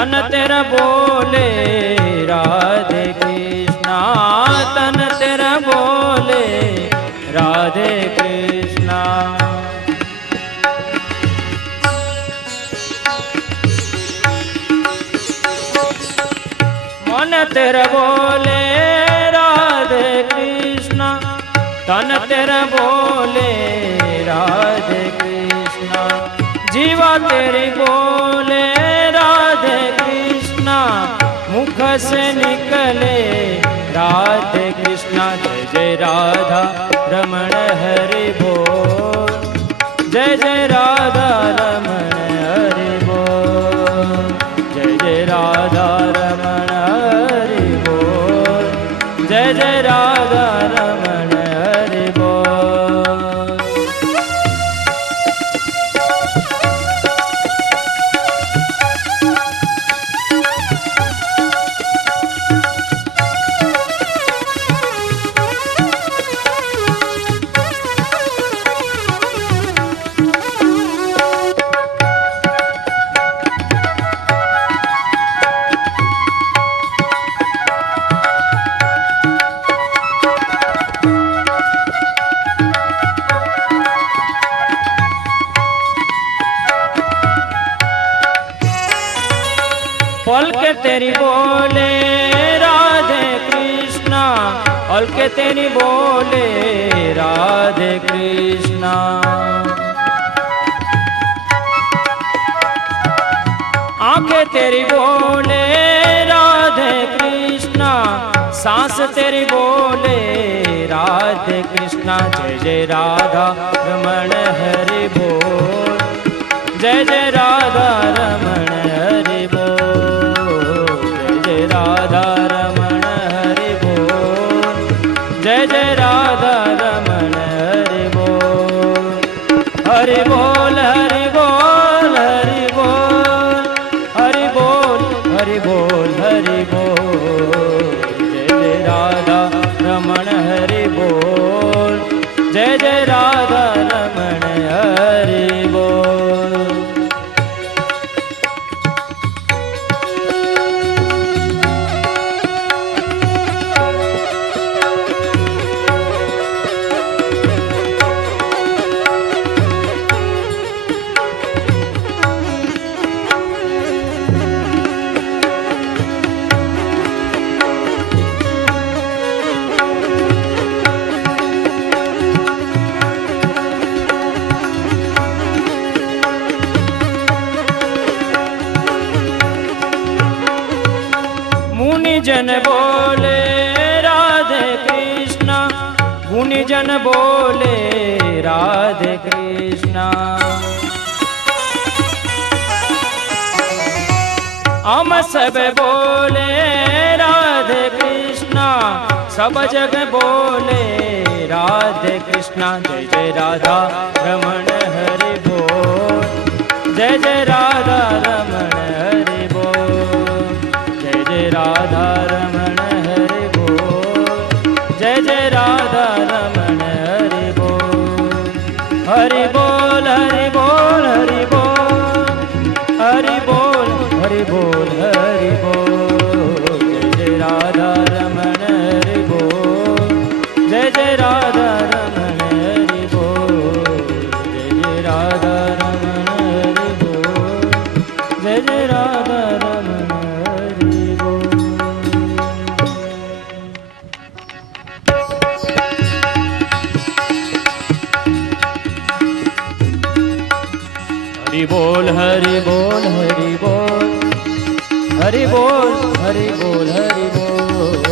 तन तेरा बोले राधे कृष्णा, तन तेरा बोले राधे कृष्णा। मन तेरा बोले राधे कृष्णा, तन तेरा बोले राधे कृष्णा। जीवा तेरी बोले राधे कृष्णा, मुख से निकले राधे कृष्णा। जय जय राधा रमण हरि बोल, जय जय राधा रमण हरि बोल, जय जय राधा रमण हरि बोल, जय जय राधा रमण हरि बोल। पल के तेरी बोले राधे कृष्णा, पल के तेरी बोले राधे कृष्णा। आंखें तेरी बोले राधे कृष्णा, सांस तेरी बोले राधे कृष्णा। जय जय राधा रमण हरि बोल, जय जय राधा रमण हरि बोल, जय जय राधा रमण हरि बोल, जय जय राधा रमण हरि बोल। हरि बोल हरि बोल हरि बोल, हरि बोल हरि बोल हरि बोल, जय जय राधा रमण हरि बोल, जय जय राधा रमण हरि बोल। जन बोले राधे कृष्णा, गुनी जन बोले राधे कृष्णा। हम सब बोले राधे कृष्णा, सब जग बोले राधे कृष्णा। जय जय राधा रमण हरि बोल, जय जय राधा रमण हरि बोल, जय जय राधा रमण हरि बोल, जय जय राधा रमण हरि बोल। हरि बोल हरि बोल हरि बोल, हरि बोल हरि बोल हरि बोल, जय जय राधा रमण हरि बोल, जय जय राधा रमण हरि बोल, जय जय राधा रमण हरि बोल, जय जय राधा रमण हरि बोल। हरि बोल हरि बोल हरि बोल, हरि बोल हरि बोल हरि बोल,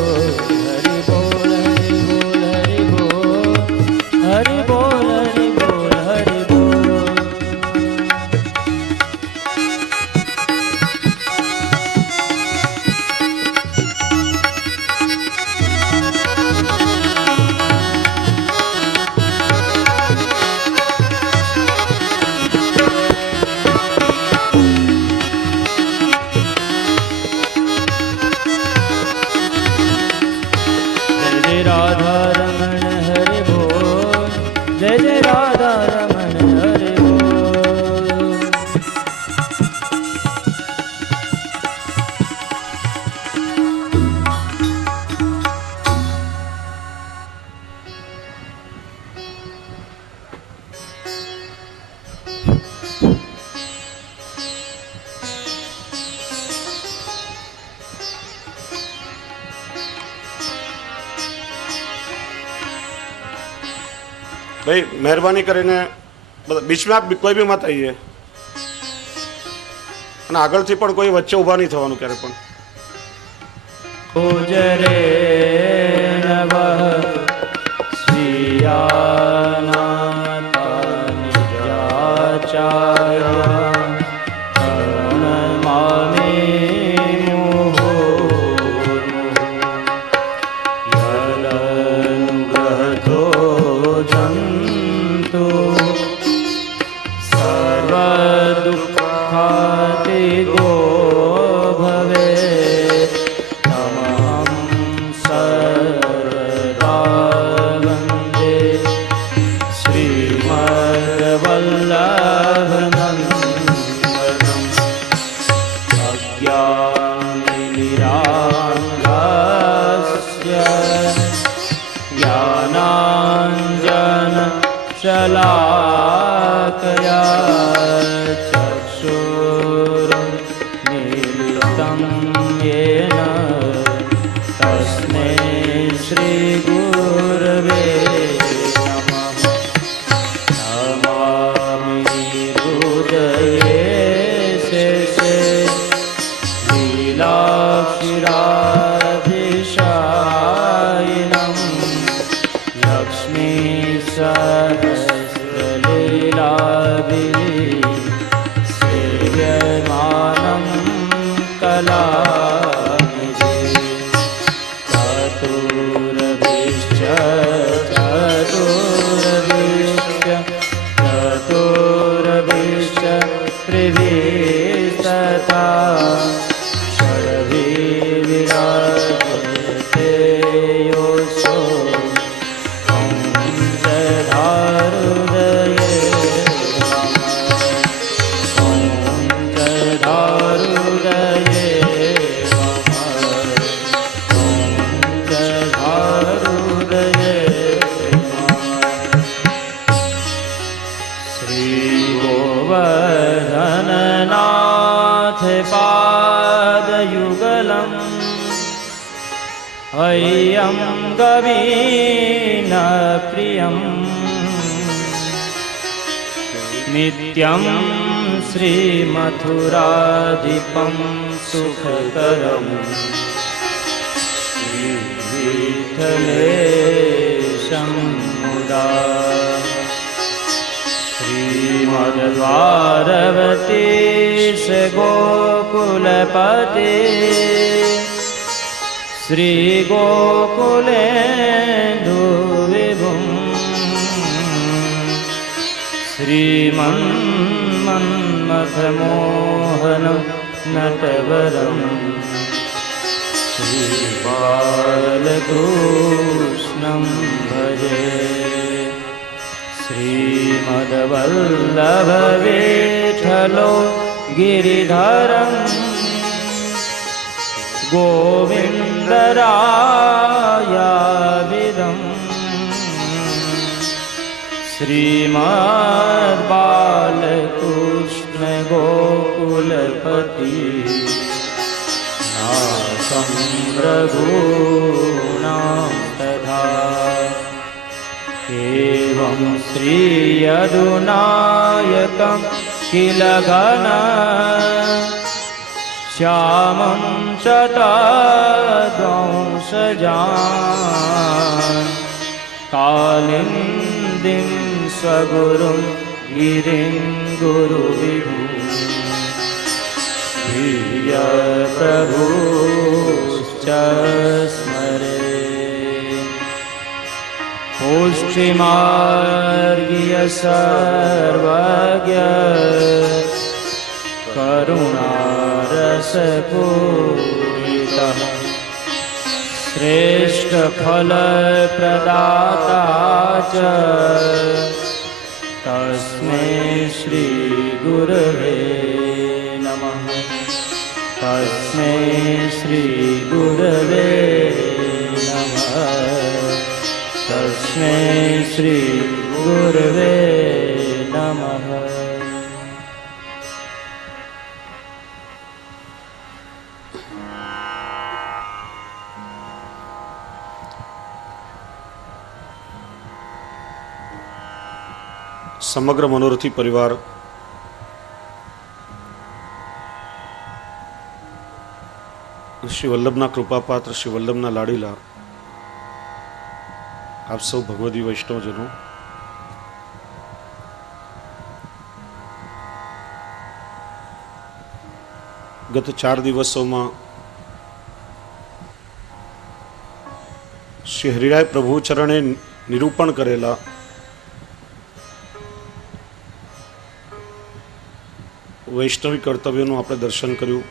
हरि बोल हरि बोल हरि बोल, हरि बोल हरि बोल हरि बोल। राधा रमण हरि बोल, जय जय राधा रमण हरि बोल। भाई मेहरबानी કરીને बीच में आप कोई भी मत आइए અને આગળથી પણ કોઈ વચ્ચે ઊભા નહીં થવાનું ક્યારે પણ. પૂજરે નવઃ શ્રીયાનાથા નિજાચાર્ય પ્રણમામિ મુહુર્મુહુઃ યદનુગ્રહતો જંતુ સર્વદુઃખાતિગો ભવેत् તમહં સર્વદા વંદે શ્રીમદ્વલ્લભનંદનम् અજ્ઞાનતિમિરાન્ધસ્ય જ્ઞાનાંજનશલાકયા ચક્ષુરુન્મીલિतं येन तस्मै श्रीगुरवे नमः. नमामि हृदये शेषे लीलाक्षीराभिषायिनं लक्ष्मीसहस्रलीलाभिः सेव्यमानं कलानिधिः. चतुर्भिश्च त्रिभिस्तथा षड्भिर्विराजते योऽसौ पञ्चधारुदये पञ्चधारुदये पञ्चधारुदये श्रीगोवर्धननाथ पादयुगलम् अय्यं गवीनप्रियम् नित्यं श्रीमथुराधिपं सुखकरम् श्रीविठ्ठलेशं मुदा श्रीमद्वारवतीश गोकुलपते श्रीगोकुलेन्दुविभुं श्रीमन्मथमोहनं नटवरं श्रीबालकृष्णं भजे. श्रीमद्वल्लभविठ्ठलो गिरिधरं गोविन्दरायाविदं श्रीमद्बालकृष्ण गोकुलपति नाथं रघूणां तथा. एवं श्रीयदुनायकं किल घन श्यामं च तद्वंशजान् कालिन्दीं स्वगुरुं गिरिं गुरुविभुं प्रियप्रभुश्च स्मरे. पुष्टिमार्गीय सर्वज्ञ करुणारसपूरितः श्रेष्ठफलप्रदाता च तस्मै श्रीगुरवे नमः. तस्मै श्रीगुरवे नमः. तस्मै श्रीगुरवे नमः. સમગ્ર મનોરથી પરિવાર શ્રી વલ્લભના કૃપાપાત્ર શ્રી વલ્લભના લાડીલા આપ સૌ ભગવદી વૈષ્ણવજનો, ગત 4 દિવસોમાં શ્રી હરિરાય પ્રભુ ચરણે નિરૂપણ કરેલા વૈષ્ણવી કર્તવ્યોનું આપણે દર્શન કર્યું.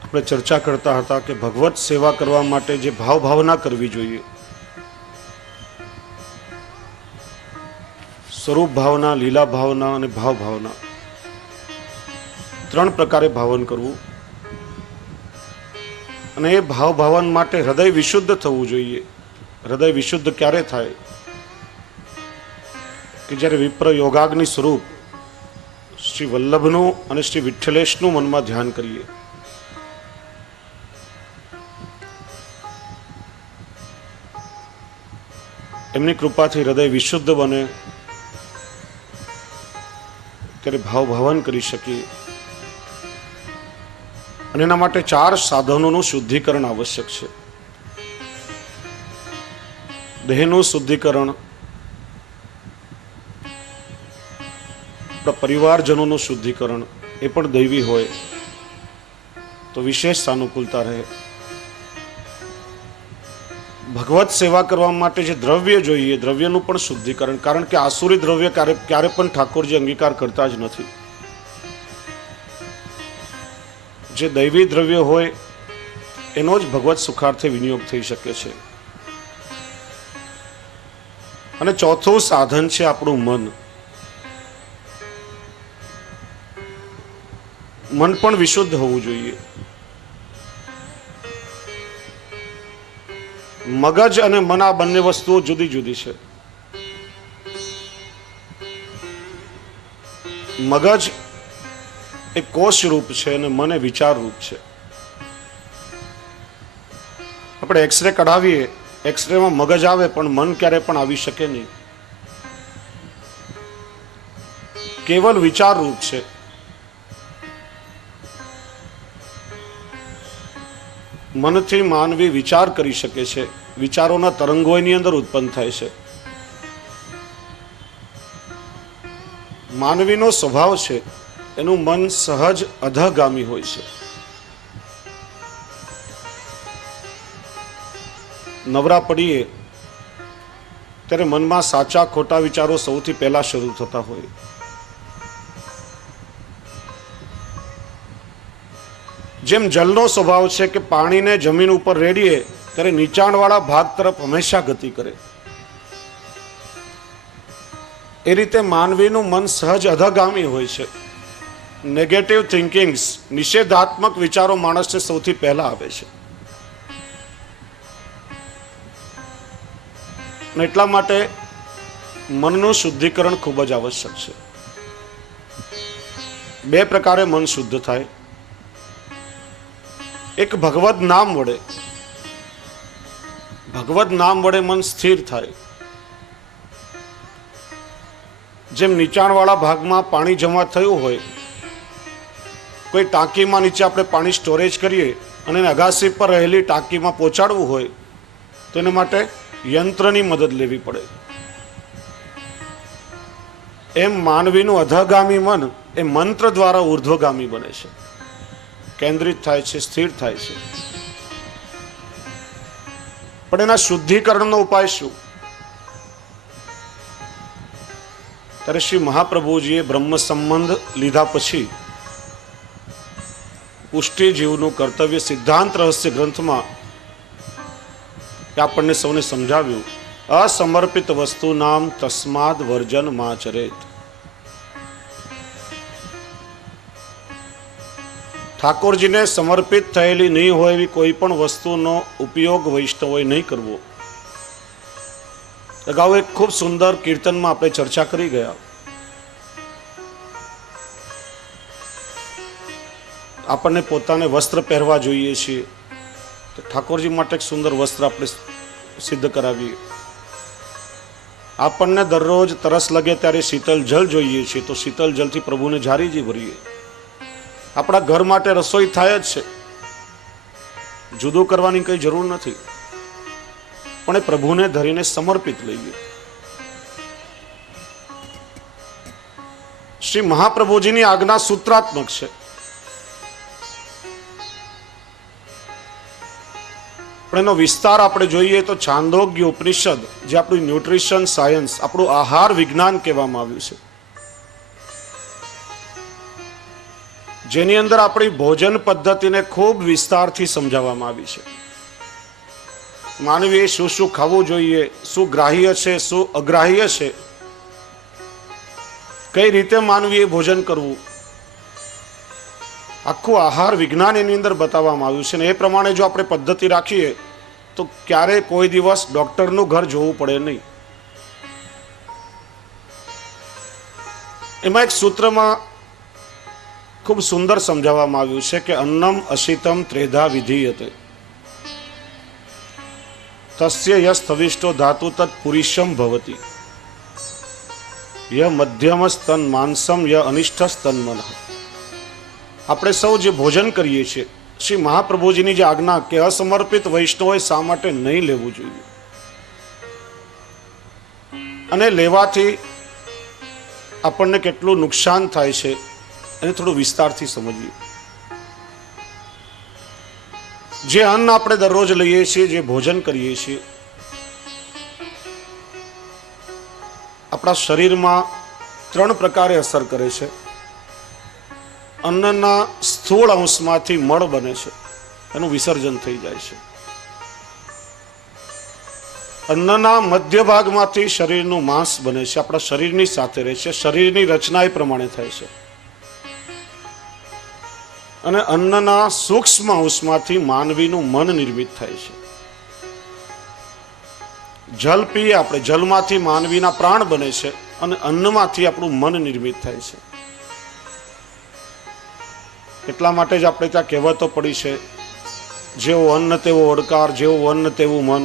આપણે ચર્ચા કરતા હતા કે ભગવત સેવા કરવા માટે જે ભાવના કરવી જોઈએ, સ્વરૂપ ભાવના, લીલા ભાવના અને ભાવ ભાવના, 3 પ્રકારે ભાવન કરવું. અને એ ભાવન માટે હૃદય વિશુદ્ધ થવું જોઈએ. હૃદય વિશુદ્ધ ક્યારે થાય? કે જ્યારે વિપ્ર યોગાગ્નિ સ્વરૂપ શ્રી વલ્લભનું અને શ્રી વિઠ્ઠલેશનું મનમાં ધ્યાન કરીએ. એમની કૃપાથી હૃદય વિશુદ્ધ બને ત્યારે ભાવન કરી શકીએ. અને એના માટે 4 સાધનોનું શુદ્ધિકરણ આવશ્યક છે. દેહનું શુદ્ધિકરણ, પરિવારજનોનું શુદ્ધિકરણ, એ પણ દૈવી હોય તો વિશેષ સાનુકૂળતા રહે. ભગવત સેવા કરવા માટે જે દ્રવ્ય જોઈએ, દ્રવ્યનું પણ શુદ્ધિકરણ, કારણ કે આસુરી દ્રવ્ય ક્યારે પણ ઠાકોરજી અંગીકાર કરતા જ નથી. જે દૈવી દ્રવ્ય હોય એનો જ ભગવત સુખાર્થે વિનિયોગ થઈ શકે છે. અને ચોથું સાધન છે આપણું મન. મન પણ વિશુદ્ધ હોવું જોઈએ. મગજ અને મન આ બંને વસ્તુઓ જુદી જુદી છે. મગજ એ કોષ રૂપ છે અને મન એ વિચાર રૂપ છે. આપણે એક્સરે કઢાવીએ, એક્સરેમાં મગજ આવે પણ મન ક્યારે પણ આવી શકે નહીં. કેવલ વિચાર રૂપ છે. મનથી માનવી વિચાર કરી શકે છે. વિચારોના તરંગો એની અંદર ઉત્પન્ન થાય છે. માનવીનો સ્વભાવ છે એનું મન સહજ અધગામી હોય છે. નવરા પડીએ ત્યારે મનમાં સાચા ખોટા વિચારો સૌથી પહેલા શરૂ થતા હોય. જેમ જલનો સ્વભાવ છે કે પાણીને જમીન ઉપર રેડીએ ત્યારે નીચાણવાળા ભાગ તરફ હંમેશા ગતિ કરે, એ રીતે માનવીનું મન સહજ અધગામી હોય છે. નેગેટિવ થિંકિંગ્સ, નિષેધાત્મક વિચારો માણસને સૌથી પહેલા આવે છે. અને એટલા માટે મનનું શુદ્ધિકરણ ખૂબ જ આવશ્યક છે. 2 પ્રકારે મન શુદ્ધ થાય. એક ભગવદ નામ વડે. ભગવદ નામ વડે મન સ્થિર થાય. જેમ નીચાણવાળા ભાગમાં પાણી જમા થયું હોય, કોઈ ટાંકીમાં નીચે આપણે પાણી સ્ટોરેજ કરીએ અને એને અગાસી પર રહેલી ટાંકીમાં પહોંચાડવું હોય તો એના માટે યંત્રની મદદ લેવી પડે. એમ માનવીનું અધગામી મન એ મંત્ર દ્વારા ઉર્ધ્વગામી બને છે, કેન્દ્રિત થાય છે, સ્થિર થાય છે. પણ એના શુદ્ધિકરણનો ઉપાય શું? ત્યારે શ્રી મહાપ્રભુજીએ બ્રહ્મ સંબંધ લીધા પછી પુષ્ટિ જીવનું કર્તવ્ય સિદ્ધાંત રહસ્ય ગ્રંથમાં આપણને સૌને સમજાવ્યું. અસમર્પિત વસ્તુ નામ તસ્માદ વર્જન માચરેત. ઠાકોરજીને સમર્પિત થયેલી નહીં હોય એવી કોઈ પણ વસ્તુનો ઉપયોગ વૈષ્ણવોએ નહીં કરવો. અગાઉ એક ખૂબ સુંદર કીર્તનમાં આપણે ચર્ચા કરી ગયા. આપણને પોતાને વસ્ત્ર પહેરવા જોઈએ છીએ તો ઠાકોરજી માટે એક સુંદર વસ્ત્ર આપણે સિદ્ધ કરાવીએ. આપણને દરરોજ તરસ લાગે ત્યારે શીતળ જલ જોઈએ છીએ, તો શીતળ જલથી પ્રભુને જારીજી ભરીએ. આપણા ઘર માટે રસોઈ થાય જ છે, જુદું કરવાની કઈ જરૂર નથી, પણ એ પ્રભુને ધરીને સમર્પિત લઈએ. શ્રી મહાપ્રભુજીની આજ્ઞા સૂત્રાત્મક છે. પણ એનો વિસ્તાર આપણે જોઈએ તો છાંદોગ્ય ઉપનિષદ, જે આપણું ન્યુટ્રિશન સાયન્સ, આપણું આહાર વિજ્ઞાન કહેવામાં આવ્યું છે, જેની અંદર આપણી ભોજન પદ્ધતિને ખૂબ વિસ્તારથી સમજાવવામાં આવી છે. માનવીએ શું શું ખાવું જોઈએ, શું ગ્રાહ્ય છે, શું અગ્રાહ્ય છે, કઈ રીતે માનવીએ ભોજન કરવું, આખું આહાર વિજ્ઞાન એની અંદર બતાવવામાં આવ્યું છે. ને એ પ્રમાણે જો આપણે પદ્ધતિ રાખીએ તો ક્યારે કોઈ દિવસ ડોક્ટરનું ઘર જોવું પડે નહીં. એમાં એક સૂત્રમાં ખૂબ સુંદર સમજાવવામાં આવ્યું છે કે અન્નમ અશિતમ ત્રેધા વિધીયતે તસ્ય યસ સ્થવિષ્ટો ધાતુ તત્ પુરુષમ ભવતી ય મધ્યમ સ્તન માંસમ ય અનિષ્ઠ સ્તન મન. આપણે સૌ જે ભોજન કરીએ છીએ, શ્રી મહાપ્રભુજીની જે આજ્ઞા કે અસમર્પિત વૈષ્ણવોએ શા માટે નહીં લેવું જોઈએ, અને લેવાથી આપણને કેટલું નુકસાન થાય છે એને થોડું વિસ્તારથી સમજીએ. જે અન્ન આપણે દરરોજ લઈએ છીએ, જે ભોજન કરીએ છીએ, આપણા શરીરમાં 3 પ્રકારે અસર કરે છે. અન્નના સ્થૂળ અંશમાંથી મળ બને છે, એનું વિસર્જન થઈ જાય છે. અન્નના મધ્ય ભાગમાંથી શરીરનું માંસ બને છે, આપણા શરીરની સાથે રહે છે, શરીરની રચના એ પ્રમાણે થાય છે. અને અન્નના સૂક્ષ્મ અંશમાંથી માનવીનું મન નિર્મિત થાય છે. જલ પીએ આપણે, જલમાંથી માનવીના પ્રાણ બને છે, અને અન્નમાંથી આપણું મન નિર્મિત થાય છે. એટલા માટે જ આપણે ત્યાં કહેવતો પડી છે, જેવો અન્ન તેવો ઓડકાર, જેવું અન્ન તેવું મન.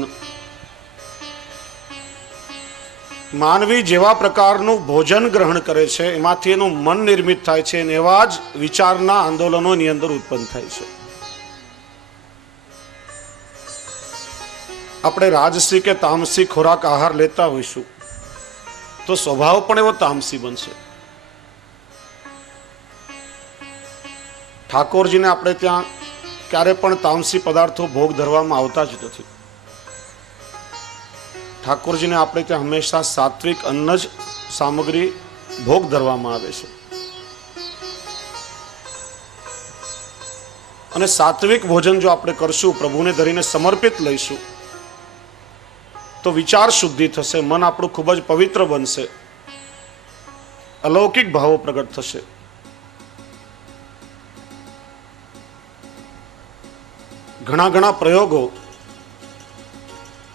માનવી જેવા પ્રકારનું ભોજન ગ્રહણ કરે છે, એમાંથી એનું મન નિર્મિત થાય છે, અને એવા જ વિચારના આંદોલનોની અંદર ઉત્પન્ન થાય છે. આપણે રાજસી કે તામસી ખોરાક આહાર લેતા હોઈશું તો સ્વભાવ પણ એવો તામસી બનશે. ઠાકોરજીને આપણે ત્યાં ક્યારે પણ તામસી પદાર્થો ભોગ ધરવામાં આવતા જ નથી. ઠાકોરજીને આપણે ત્યાં હંમેશા સાત્વિક અન્ન જ સામગ્રી ભોગ ધરવામાં આવે છે. અને સાત્વિક ભોજન જો આપણે કરશું, પ્રભુને ધરીને સમર્પિત લઈશું, તો વિચાર શુદ્ધિ થશે, મન આપણું ખૂબ જ પવિત્ર બનશે, અલૌકિક ભાવો પ્રગટ થશે. ઘણા પ્રયોગો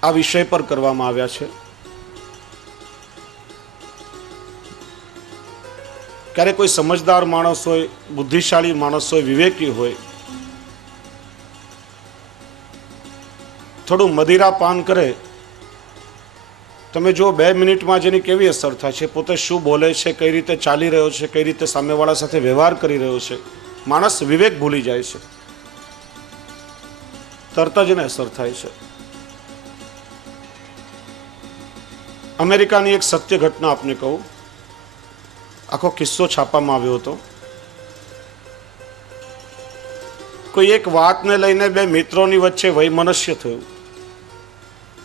આ વિષય પર કરવામાં આવ્યા છે. ક્યારે કોઈ સમજદાર માણસ હોય, બુદ્ધિશાળી માણસ હોય, વિવેકી હોય, થોડું મદિરા પાન કરે, તમે જો 2 મિનિટમાં જેની કેવી અસર થાય છે, પોતે શું બોલે છે, કઈ રીતે ચાલી રહ્યો છે, કઈ રીતે સામેવાળા સાથે વ્યવહાર કરી રહ્યો છે, માણસ વિવેક ભૂલી જાય છે, તરત જ એને અસર થાય છે. અમેરિકાની એક સત્ય ઘટના આપને કહું. આખો કિસ્સો છાપામાં આવ્યો હતો. કોઈ એક વાતને લઈને 2 મિત્રોની વચ્ચે વૈમનસ્ય થયું.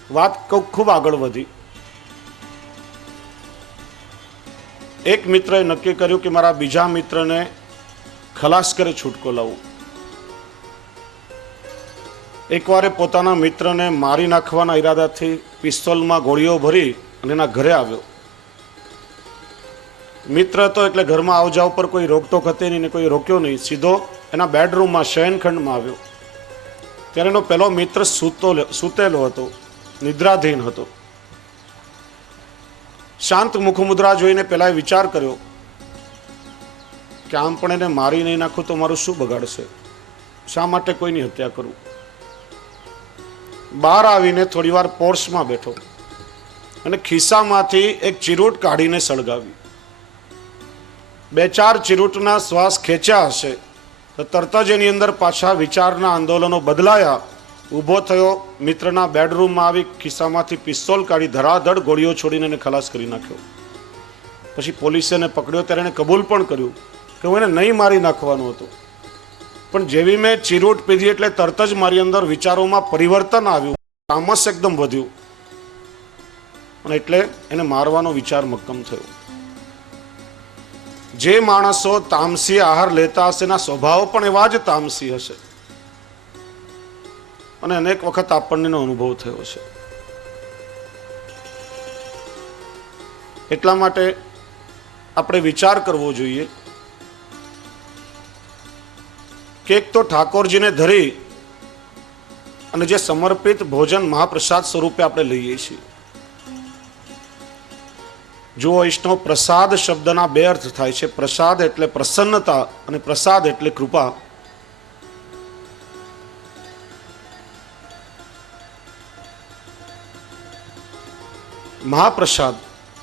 વાત ખૂબ આગળ વધી. એક મિત્રએ નક્કી કર્યું કે મારા બીજા મિત્રને ખલાસ કરી છૂટકો લાવું. એકવારે પોતાના મિત્રને મારી નાખવાના ઈરાદાથી પિસ્તોલમાં ગોળીઓ ભરી અને એના ઘરે આવ્યો. મિત્ર હતો એટલે ઘરમાં આવજા ઉપર કોઈ રોકટોક હતી નહીં, કોઈ રોક્યો નહીં. સીધો એના બેડરૂમમાં, શયનખંડમાં આવ્યો. ત્યારે એનો પહેલો મિત્ર સૂતેલો હતો, નિદ્રાધીન હતો. શાંત મુખમુદ્રા જોઈને પહેલા વિચાર કર્યો કે આમ પણ એને મારી નહીં નાખું તો મારું શું બગાડશે, શા માટે કોઈની હત્યા કરું. બહાર આવીને થોડી વાર પોર્શમાં બેઠો અને ખિસ્સામાંથી એક ચીરૂટ કાઢીને સળગાવી. 2-4 ચીરૂટના શ્વાસ ખેંચ્યા હશે તો તરત જ એની અંદર પાછા વિચારના આંદોલનો બદલાયા. ઊભો થયો, મિત્રના બેડરૂમમાં આવી ખિસ્સામાંથી પિસ્તોલ કાઢી ધરાધડ ગોળીઓ છોડીને એને ખલાસ કરી નાખ્યો. પછી પોલીસે એને પકડ્યો ત્યારે એને કબૂલ પણ કર્યું કે હું એને નહીં મારી નાખવાનું હતું, પણ જેવી મેં ચીરૂટ પીધી એટલે તરત જ મારી અંદર વિચારોમાં પરિવર્તન આવ્યું, તામસ એકદમ વધ્યું અને એટલે એને મારવાનો વિચાર મક્કમ થયો. જે માણસો તામસી આહાર લેતા હશે એના સ્વભાવ પણ એવા જ તામસી હશે અને અનેક વખત આપણને અનુભવ થયો છે. એટલા માટે આપણે વિચાર કરવો જોઈએ કે એક તો ઠાકોરજીને ધરી અને જે સમર્પિત ભોજન મહાપ્રસાદ સ્વરૂપે આપણે લઈએ છીએ. જો વૈષ્ણવ, પ્રસાદ શબ્દના 2 અર્થ થાય છે. પ્રસાદ એટલે પ્રસન્નતા અને પ્રસાદ એટલે કૃપા. મહાપ્રસાદ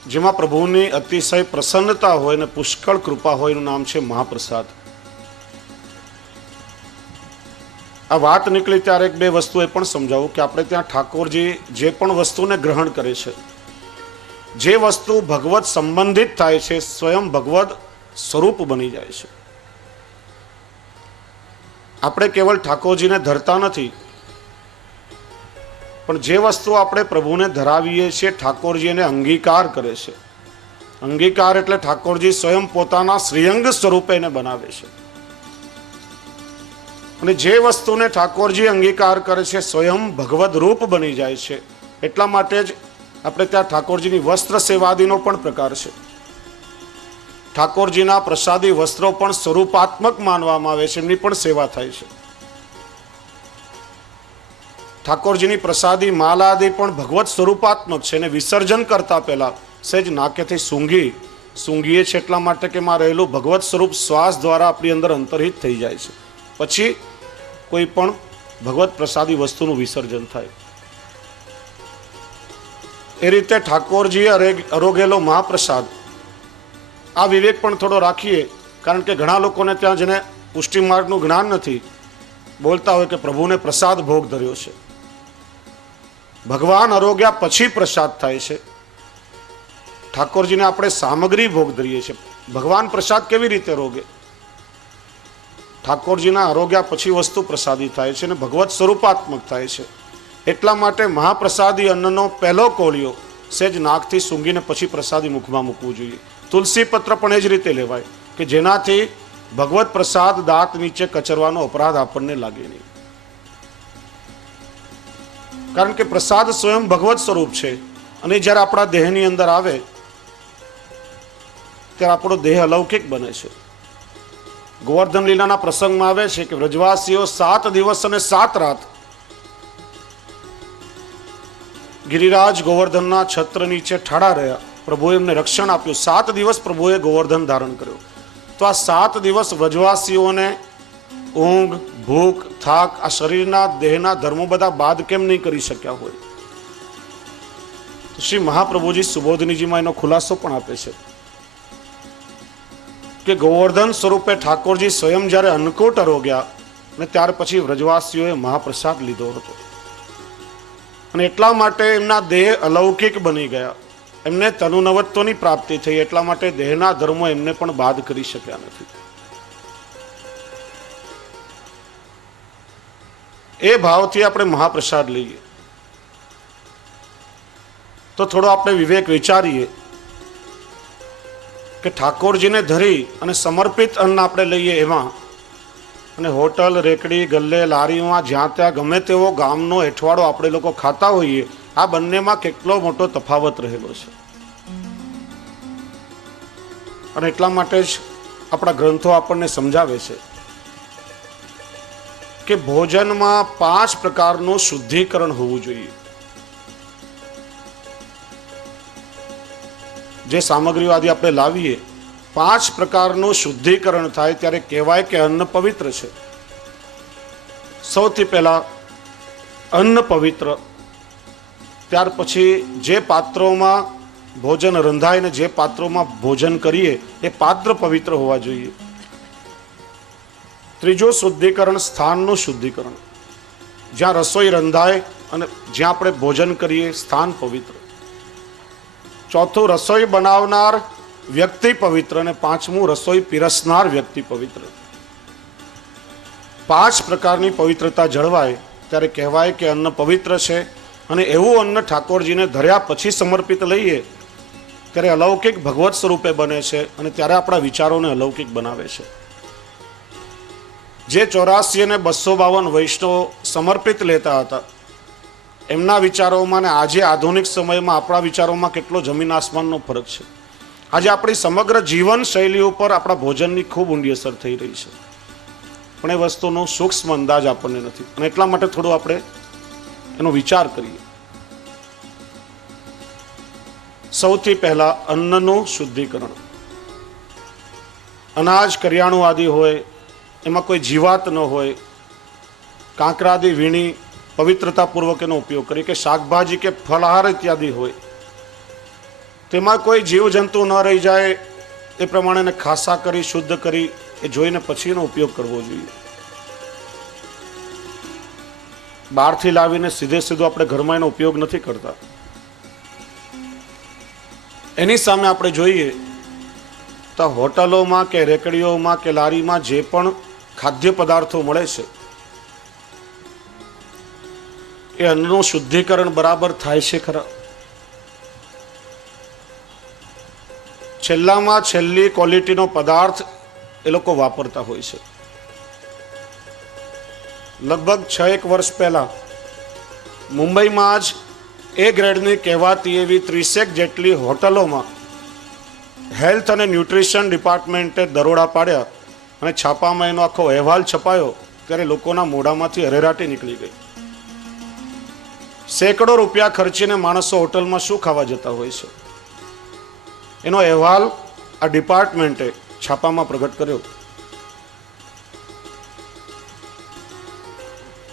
જેમાં પ્રભુની અતિશય પ્રસન્નતા હોય અને પુષ્કળ કૃપા હોય એનું નામ છે મહાપ્રસાદ. આ વાત નીકળી ત્યારે 1-2 વસ્તુ એ પણ સમજાવું કે આપણે ત્યાં ઠાકોરજી જે પણ વસ્તુને ગ્રહણ કરે છે, જે વસ્તુ ભગવત સંબંધિત થાય છે, સ્વયં ભગવત સ્વરૂપ બની જાય છે. આપણે કેવળ ઠાકોરજીને ધરતા નથી, પણ જે વસ્તુ આપણે પ્રભુને ધરાવીએ છીએ ઠાકોરજી એને અંગીકાર કરે છે. અંગીકાર એટલે ઠાકોરજી સ્વયં પોતાના શ્રીઅંગ સ્વરૂપે એને બનાવે છે. અને જે વસ્તુને ઠાકોરજી અંગીકાર કરે છે સ્વયં ભગવદ રૂપ બની જાય છે. એટલા માટે જ આપણે ત્યાં ઠાકોરજીની વસ્ત્ર સેવાદીનો પણ પ્રકાર છે. ઠાકોરજીના પ્રસાદી વસ્ત્રો પણ સ્વરૂપાત્મક માનવામાં આવે છે, એમની પણ સેવા થાય છે. ઠાકોરજીની પ્રસાદી માલાદી પણ ભગવત સ્વરૂપાત્મક છે અને વિસર્જન કરતા પહેલા સહેજ નાકેથી સૂંઘીએ છે એટલા માટે કે માં રહેલું ભગવત સ્વરૂપ શ્વાસ દ્વારા આપણી અંદર અંતર્હિત થઈ જાય છે. પછી કોઈ પણ ભગવત પ્રસાદી વસ્તુનું વિસર્જન થાય. એ રીતે ઠાકોરજીએ અરોગેલો મહાપ્રસાદ, આ વિવેક પણ થોડો રાખીએ, કારણ કે ઘણા લોકોને ત્યાં જેને પુષ્ટિ માર્ગનું જ્ઞાન નથી, બોલતા હોય કે પ્રભુને પ્રસાદ ભોગ ધર્યો છે. ભગવાન અરોગ્યા પછી પ્રસાદ થાય છે. ઠાકોરજીને આપણે સામગ્રી ભોગ ધરીએ છીએ. ભગવાન પ્રસાદ કેવી રીતે રોગે? ઠાકોરજીના આરોગ્યા પછી વસ્તુ પ્રસાદી થાય છે અને ભગવત સ્વરૂપાત્મક થાય છે. એટલા માટે મહાપ્રસાદી અન્નનો પહેલો કોળિયો સહેજ નાકથી સૂંઘીને પછી પ્રસાદી મુખમાં મૂકવું જોઈએ. તુલસી પત્ર પણ એ જ રીતે લેવાય કે જેનાથી ભગવત પ્રસાદ દાંત નીચે કચરવાનો અપરાધ આપણને લાગે નહીં. કારણ કે પ્રસાદ સ્વયં ભગવત સ્વરૂપ છે અને જ્યારે આપણા દેહની અંદર આવે ત્યારે આપણો દેહ અલૌકિક બને છે. ગોવર્ધન લીલાના પ્રસંગમાં આવે છે કે વ્રજવાસીઓ 7 દિવસ અને 7 રાત ગિરિરાજ ગોવર્ધનના છત્ર નીચે ઠાડા રહ્યા. પ્રભુએ એમને રક્ષણ આપ્યું. 7 દિવસ પ્રભુએ ગોવર્ધન ધારણ કર્યો. તો આ 7 દિવસ વ્રજવાસીઓને ઊંઘ, ભૂખ, થાક, આ શરીરના દેહના ધર્મો બધા બાદ કેમ નહીં કરી શક્યા હોય? શ્રી મહાપ્રભુજી સુબોધનીજીમાં એનો ખુલાસો પણ આપે છે કે ગોવર્ધન સ્વરૂપે ઠાકોરજી સ્વયં જ્યારે અન્નકૂટ અરોગ્યા અને ત્યાર પછી વ્રજવાસીઓએ મહાપ્રસાદ લીધો હતો અને એટલા માટે એમના દેહ અલૌકિક બની ગયા. એમને તનુનવત્વની પ્રાપ્તિ થઈ. એટલા માટે દેહના ધર્મો એમને પણ બાદ કરી શક્યા નથી. એ ભાવથી આપણે મહાપ્રસાદ લઈએ તો થોડો આપણે વિવેક વિચારીએ કે ઠાકોરજીને ધરી અને સમર્પિત અન્ન આપણે લઈએ એમાં અને હોટલ, રેકડી, ગલ્લે, લારીમાં જ્યાં ત્યાં ગમે તેવો ગામનો એઠવાડો આપણે લોકો ખાતા હોઈએ, આ બંનેમાં કેટલો મોટો તફાવત રહેલો છે. અને એટલા માટે જ આપણા ગ્રંથો આપણને સમજાવે છે કે ભોજનમાં 5 પ્રકારનું શુદ્ધિકરણ હોવું જોઈએ. જે સામગ્રીઓ આદિ આપણે લાવીએ 5 પ્રકારનું શુદ્ધિકરણ થાય ત્યારે કહેવાય કે અન્ન પવિત્ર છે. સૌથી પહેલા અન્ન પવિત્ર, ત્યાર પછી જે પાત્રોમાં ભોજન રંધાય ને જે પાત્રોમાં ભોજન કરીએ એ પાત્ર પવિત્ર હોવા જોઈએ. ત્રીજું શુદ્ધિકરણ, સ્થાનનું શુદ્ધિકરણ. જ્યાં રસોઈ રંધાય અને જ્યાં આપણે ભોજન કરીએ સ્થાન પવિત્ર. ચોથું રસોઈ બનાવનાર વ્યક્તિ પવિત્ર અને પાંચમું રસોઈ પીરસનાર વ્યક્તિ પવિત્ર. 5 પ્રકારની પવિત્રતા જળવાય ત્યારે કહેવાય કે અન્ન પવિત્ર છે. અને એવું અન્ન ઠાકોરજીને ધર્યા પછી સમર્પિત લઈએ ત્યારે અલૌકિક ભગવત સ્વરૂપે બને છે અને ત્યારે આપણા વિચારોને અલૌકિક બનાવે છે. જે 84 અને 252 વૈષ્ણવો સમર્પિત લેતા હતા એમના વિચારોમાં ને આજે આધુનિક સમયમાં આપણા વિચારોમાં કેટલો જમીન આસમાનનો ફરક છે. આજે આપણી સમગ્ર જીવન શૈલી ઉપર આપણા ભોજનની ખૂબ ઊંડી અસર થઈ રહી છે, પણ એ વસ્તુનો સૂક્ષ્મ અંદાજ આપણને નથી અને એટલા માટે થોડું આપણે એનો વિચાર કરીએ. સૌથી પહેલા અન્નનું શુદ્ધિકરણ. અનાજ, કરિયાણું આદિ હોય એમાં કોઈ જીવાત ન હોય, કાંકરાદી વીણી પવિત્રતાપૂર્વક એનો ઉપયોગ કરીએ, કે શાકભાજી કે ફળાહાર ઇત્યાદિ હોય તેમાં કોઈ જીવજંતુ ન રહી જાય એ પ્રમાણે એને ખાસા કરી શુદ્ધ કરી એ જોઈને પછી એનો ઉપયોગ કરવો જોઈએ. બહારથી લાવીને સીધો આપણે ઘરમાં એનો ઉપયોગ નથી કરતા. એની સામે આપણે જોઈએ તો હોટલોમાં કે રેકડીઓમાં કે લારીમાં જે પણ ખાદ્ય પદાર્થો મળે છે એ અન્નનું શુદ્ધિકરણ બરાબર થાય છે ખરા? છેલ્લામાં છેલ્લી ક્વોલિટીનો પદાર્થ એ લોકો વાપરતા હોય છે. લગભગ 6-1 વર્ષ પહેલા મુંબઈમાં જ એ ગ્રેડની કહેવાતી એવી 30 જેટલી હોટલોમાં હેલ્થ અને ન્યુટ્રિશન ડિપાર્ટમેન્ટે દરોડા પાડ્યા અને છાપામાં એનો આખો અહેવાલ છપાયો ત્યારે લોકોના મોઢામાંથી અરેરાટી નીકળી ગઈ. સેંકડો રૂપિયા ખર્ચીને માણસો હોટલમાં શું ખાવા જતા હોય છે એનો અહેવાલ આ ડિપાર્ટમેન્ટે છાપામાં પ્રગટ કર્યો.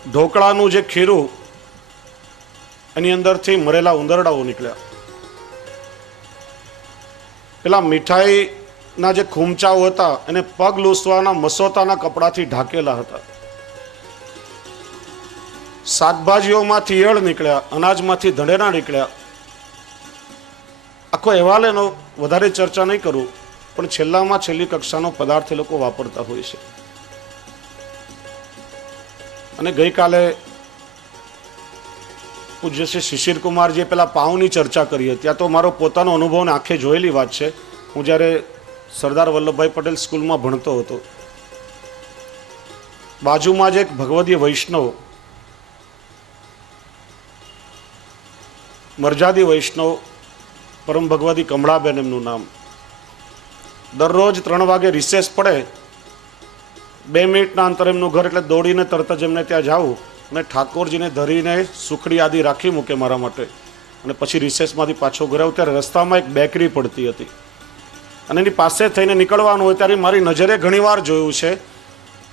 ઢોકળાનું જે ખીરું એની અંદરથી મરેલા ઉંદરડાઓ નીકળ્યા. પેલા મીઠાઈના જે ખૂમચાઓ હતા એને પગ લૂસવાના મસોતાના કપડાથી ઢાંકેલા હતા. શાકભાજીઓમાંથી ઈયળ નીકળ્યા, અનાજમાંથી ધણેરા નીકળ્યા. આખો અહેવાલ એનો વધારે ચર્ચા નહીં કરું, પણ છેલ્લામાં છેલ્લી કક્ષાનો પદાર્થ એ લોકો વાપરતા હોય છે. અને ગઈકાલે પૂજ્ય શ્રી શિશિરકુમારજીએ પેલા પાઉની ચર્ચા કરી હતી. આ તો મારો પોતાનો અનુભવને આંખે જોયેલી વાત છે. હું જ્યારે સરદાર વલ્લભભાઈ પટેલ સ્કૂલમાં ભણતો હતો, બાજુમાં જ એક ભગવદીય વૈષ્ણવ, મરજાદી વૈષ્ણવ, પરમ ભગવદી કમળાબેન એમનું નામ, દરરોજ 3 વાગે રિસેસ પડે 2 મિનિટના અંતર એમનું ઘર, એટલે દોડીને તરત જ એમને ત્યાં જાઉં અને ઠાકોરજીને ધરીને સુખડી આદિ રાખી મૂકે મારા માટે અને પછી રિસેસમાંથી પાછો ઘરે આવું ત્યારે રસ્તામાં એક બેકરી પડતી હતી અને એની પાસે થઈને નીકળવાનું હોય ત્યારે મારી નજરે ઘણીવાર જોયું છે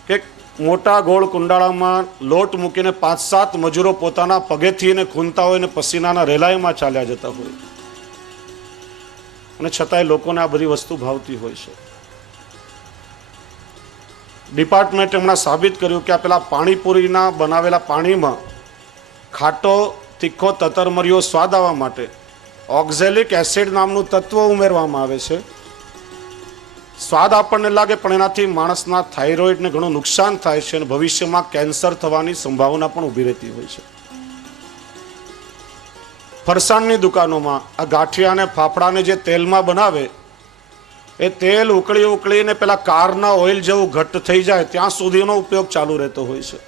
કે મોટા ગોળ કુંડાળામાં લોટ મૂકીને 5-7 મજૂરો પોતાના પગેથી એને ખૂંદતા હોય ને પસીનાના રેલાઈમાં ચાલ્યા જતા હોય અને છતાંય લોકોને આ બધી વસ્તુ ભાવતી હોય છે. ડિપાર્ટમેન્ટે હમણાં સાબિત કર્યું કે આ પેલા પાણીપુરીના બનાવેલા પાણીમાં ખાટો તીખો તતરમરિયો સ્વાદ આવવા માટે ઓક્ઝેલિક એસિડ નામનું તત્વ ઉમેરવામાં આવે છે. સ્વાદ આપણને લાગે પણ એનાથી માણસના થાઇરોઇડને ઘણું નુકસાન થાય છે અને ભવિષ્યમાં કેન્સર થવાની સંભાવના પણ ઊભી રહેતી હોય છે. ફરસાણની દુકાનોમાં આ ગાંઠિયા અને ફાફડાને જે તેલમાં બનાવે એ તેલ ઉકળીને પેલા કારના ઓઇલ જેવું ઘટ્ટ થઈ જાય ત્યાં સુધીનો ઉપયોગ ચાલુ રહેતો હોય છે.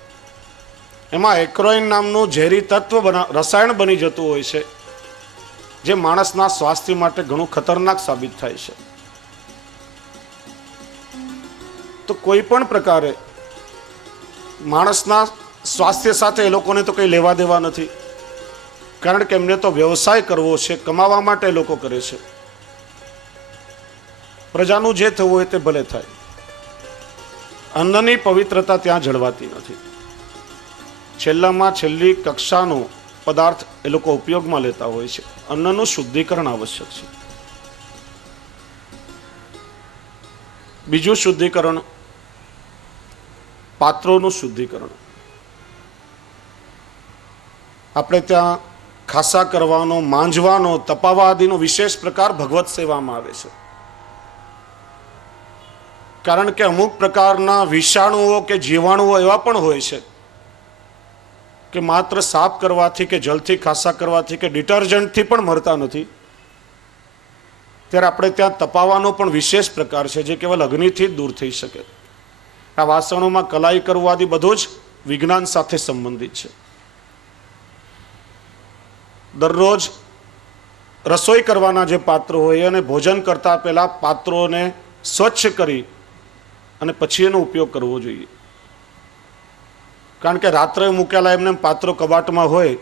એમાં એક્રોઇન નામનું ઝેરી તત્વ રસાયણ બની જતું હોય છે જે માણસના સ્વાસ્થ્ય માટે ઘણું ખતરનાક સાબિત થાય છે. તો કોઈ પણ પ્રકારે માણસના સ્વાસ્થ્ય સાથે એ લોકોને તો કંઈ લેવા દેવા નથી, કારણ કે એમને તો વ્યવસાય કરવો છે, કમાવા માટે એ લોકો કરે છે. પ્રજાનું જે થવું હોય તે ભલે થાય. અન્નની પવિત્રતા ત્યાં જળવાતી નથી. છેલ્લામાં છેલ્લી કક્ષાનો પદાર્થ એ લોકો ઉપયોગમાં લેતા હોય છે. અન્નનું શુદ્ધિકરણ આવશ્યક છે. બીજું શુદ્ધિકરણ, પાત્રોનું શુદ્ધિકરણ. આપણે ત્યાં ખાસા કરવાનો, માંજવાનો, તપાવા આદિનો વિશેષ પ્રકાર ભગવત સેવામાં આવે છે. કારણ કે અમુક પ્રકારના વિષાણુઓ કે જીવાણુઓ એવા પણ હોય છે કે માત્ર સાફ કરવાથી કે જલથી ખાસા કરવાથી કે ડિટર્જન્ટથી પણ મરતા નથી. ત્યારે આપણે ત્યાં તપાવવાનો પણ વિશેષ પ્રકાર છે જે કેવલ અગ્નિથી જ દૂર થઈ શકે. આ વાસણોમાં કલાઈ કરવું આદિ બધું જ વિજ્ઞાન સાથે સંબંધિત છે. દરરોજ રસોઈ કરવાના જે પાત્રો હોય અને ભોજન કરતા પહેલા પાત્રોને સ્વચ્છ કરી અને પછી એનો ઉપયોગ કરવો જોઈએ. કારણ કે રાત્રે મૂકેલા એમને પાત્રો કબાટમાં હોય,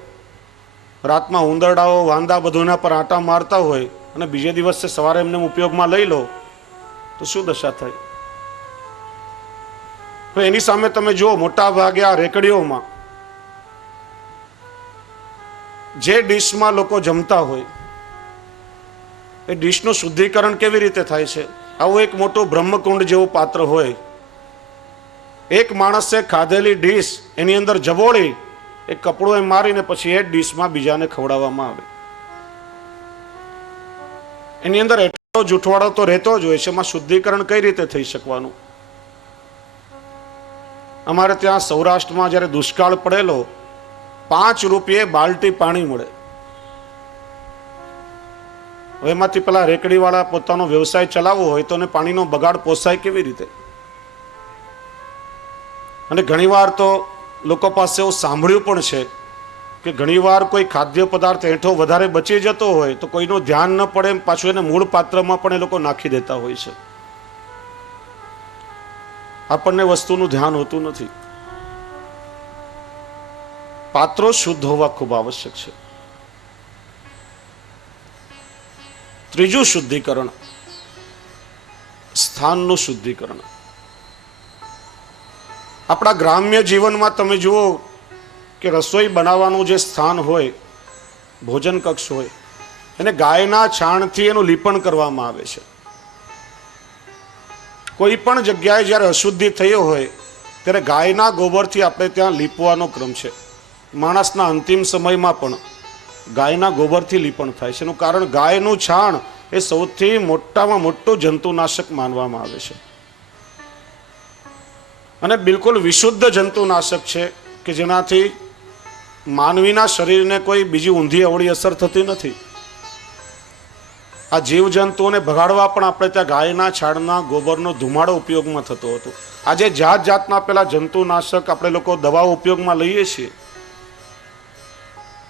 રાતમાં ઉંદરડાઓ વાંદા બધુંના પર આંટા મારતા હોય અને બીજે દિવસે સવારે એમને ઉપયોગમાં લઈ લો તો શું દશા થાય? તો એની સામે તમે જુઓ, મોટા ભાગે આ રેકડીઓમાં જે ડીશમાં લોકો જમતા હોય એ ડીશનું શુદ્ધિકરણ કેવી રીતે થાય છે? આવું એક મોટું બ્રહ્મકુંડ જેવું પાત્ર હોય, એક માણસે ખાધેલી ડીશ એની અંદર જબોળી એક કપડું એમ મારીને પછી એ જ ડીશમાં બીજાને ખવડાવવામાં આવે. એની અંદર એટલો જૂઠવાડો તો રહેતો જ હોય છે, એમાં શુદ્ધિકરણ કઈ રીતે થઈ શકવાનું? અમારે ત્યાં સૌરાષ્ટ્રમાં જ્યારે દુષ્કાળ પડેલો, 5 રૂપિયે બાલટી પાણી મળે. હવે એમાંથી પેલા રેકડીવાળા પોતાનો વ્યવસાય ચલાવવો હોય તો એને પાણીનો બગાડ પોસાય કેવી રીતે? અને ઘણીવાર તો લોકો પાસે એવું સાંભળ્યું પણ છે કે ઘણીવાર કોઈ ખાદ્ય પદાર્થ એઠો વધારે બચી જતો હોય તો કોઈનું ધ્યાન ન પડે એમ પાછું એને મૂળ પાત્રમાં પણ એ લોકો નાખી દેતા હોય છે. આપણને વસ્તુનું ધ્યાન હોતું નથી. પાત્રો શુદ્ધ હોવા ખૂબ આવશ્યક છે. ત્રીજું શુદ્ધિકરણ, સ્થાનનું શુદ્ધિકરણ. આપણા ગ્રામ્ય જીવનમાં તમે જુઓ કે રસોઈ બનાવવાનું જે સ્થાન હોય, ભોજન કક્ષ હોય, એને ગાયના છાણથી એનું લીપણ કરવામાં આવે છે. કોઈ પણ જગ્યાએ જ્યારે અશુદ્ધિ થઈ હોય ત્યારે ગાયના ગોબરથી આપણે ત્યાં લીપવાનો ક્રમ છે. માણસના અંતિમ સમયમાં પણ ગાયના ગોબરથી લીપણ થાય છે. એનું કારણ ગાયનું છાણ એ સૌથી મોટામાં મોટું જંતુનાશક માનવામાં આવે છે અને બિલકુલ વિશુદ્ધ જંતુનાશક છે કે જેનાથી માનવીના શરીરને કોઈ બીજી ઊંધી અવળી અસર થતી નથી. આ જીવજંતુઓને ભગાડવા પણ આપણે ત્યાં ગાયના છાણના ગોબરનો ધુમાડો ઉપયોગમાં થતો હતો. આજે જાત જાતના પેલા જંતુનાશક આપણે લોકો દવાઓ ઉપયોગમાં લઈએ છીએ.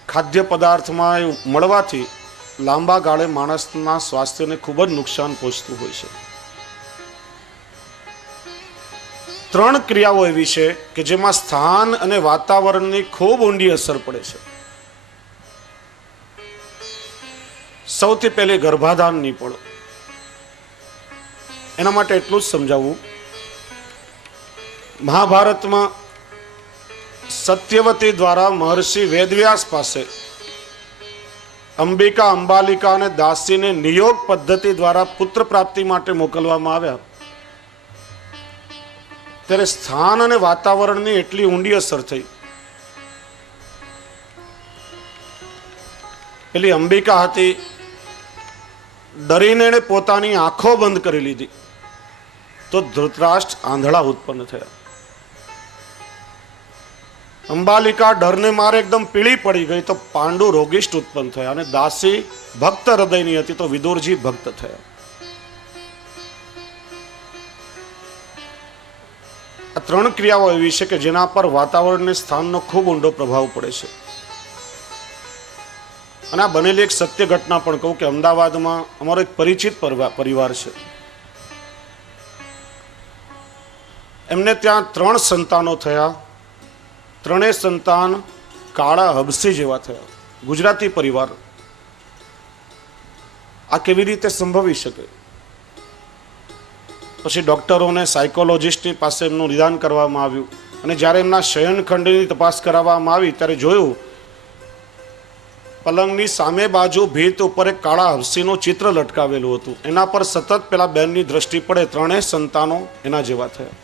ખાદ્ય પદાર્થમાં મળવાથી લાંબા ગાળે માણસના સ્વાસ્થ્યને ખૂબ જ નુકસાન પહોંચતું હોય છે. 3 ક્રિયાઓ એવી છે કે જેમાં સ્થાન અને વાતાવરણની ખૂબ ઊંડી અસર પડે છે. સૌથી પહેલી ગર્ભાધાનની પણ. એના માટે એટલું જ સમજાવવું, મહાભારતમાં સત્યવતી દ્વારા મહર્ષિ વેદવ્યાસ પાસે અંબિકા, અંબાલિકા અને દાસીને નિયોગ પદ્ધતિ દ્વારા પુત્ર પ્રાપ્તિ માટે મોકલવામાં આવ્યા. ત્યારે સ્થાન અને વાતાવરણની એટલી ઊંડી અસર થઈ. પેલી અંબિકા હતી, ડરીને એણે પોતાની આંખો બંધ કરી લીધી તો ધૃતરાષ્ટ્ર આંધળા ઉત્પન્ન થયા. અંબાલિકા ડરને મારે એકદમ પીળી પડી ગઈ તો પાંડુ રોગિષ્ઠ ઉત્પન્ન થયા અને દાસી ભક્ત હૃદયની હતી તો વિદુરજી ભક્ત થયા. આ 3 ક્રિયાઓ એવી છે કે જેના પર વાતાવરણને સ્થાનનો ખૂબ ઊંડો પ્રભાવ પડે છે. અને આ બનેલી એક સત્ય ઘટના પણ કહું કે અમદાવાદમાં અમારો એક પરિચિત પરિવાર છે. એમને ત્યાં 3 સંતાનો થયા. 3 સંતાન કાળા હબસી જેવા થયા. ગુજરાતી પરિવાર. આ કેવી રીતે સંભવી શકે? પછી ડોક્ટરોને, સાયકોલોજિસ્ટની પાસે એમનું નિદાન કરવામાં આવ્યું. અને જ્યારે એમના શયનખંડની તપાસ કરાવવામાં આવી ત્યારે જોયું પલંગની સામે બાજુ ભીત ઉપર એક કાળા હંસીનું ચિત્ર લટકાવેલું હતું. એના પર સતત પેલા બેનની દ્રષ્ટિ પડે. ત્રણેય સંતાનો એના જેવા થયા.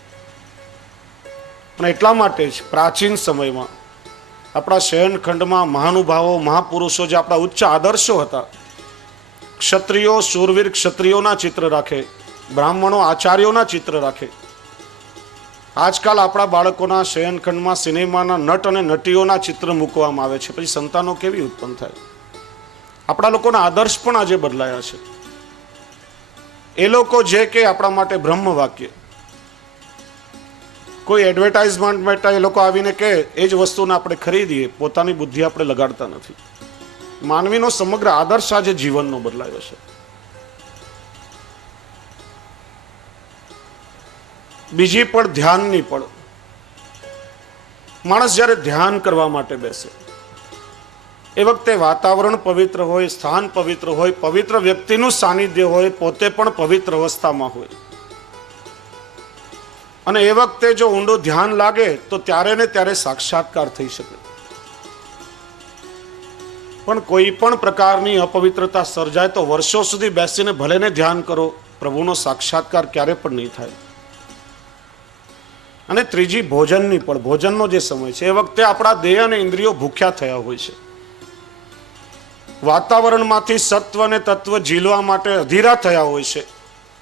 અને એટલા માટે જ પ્રાચીન સમયમાં આપણા શયનખંડમાં મહાનુભાવો મહાપુરુષો જે આપણા ઉચ્ચ આદર્શો હતા, ક્ષત્રિયો શૂરવીર ક્ષત્રિયોના ચિત્ર રાખે, બ્રાહ્મણો આચાર્યોના ચિત્ર રાખે. આજકાલ આપણા બાળકોના શયનખંડમાં સિનેમાના નટ અને નટીઓના ચિત્ર મૂકવામાં આવે છે. પછી સંતાનો કેવી ઉત્પન્ન થાય? આપણા લોકોના આદર્શ પણ આજે બદલાયા છે. એ લોકો જે કે આપણા માટે બ્રહ્મ વાક્ય, કોઈ એડવર્ટાઇઝમેન્ટ માટે એ લોકો આવીને કહે એ જ વસ્તુને આપણે ખરીદીએ, પોતાની બુદ્ધિ આપણે લગાડતા નથી. માનવીનો સમગ્ર આદર્શ આજે જીવનનો બદલાયો છે. બીજી પણ ધ્યાનની પણ. માણસ જ્યારે ધ્યાન કરવા માટે બેસે એ વખતે વાતાવરણ પવિત્ર હોય, સ્થાન પવિત્ર હોય, પવિત્ર વ્યક્તિનું સાનિધ્ય હોય, પોતે પણ પવિત્ર અવસ્થામાં હોય. અને એ વખતે જો ઊંડું ધ્યાન લાગે તો ત્યારે ને ત્યારે સાક્ષાત્કાર થઈ શકે. પણ કોઈ પણ પ્રકારની અપવિત્રતા સર્જાય તો વર્ષો સુધી બેસીને ભલે ને ધ્યાન કરો, પ્રભુનો સાક્ષાત્કાર ક્યારે પણ નહીં થાય. અને ત્રીજી ભોજનની પણ. ભોજનનો જે સમય છે એ વખતે આપણા દેહ અને ઇન્દ્રિયો ભૂખ્યા થયા હોય છે. વાતાવરણમાંથી સત્વ અને તત્વ ઝીલવા માટે અધીરા થયા હોય છે.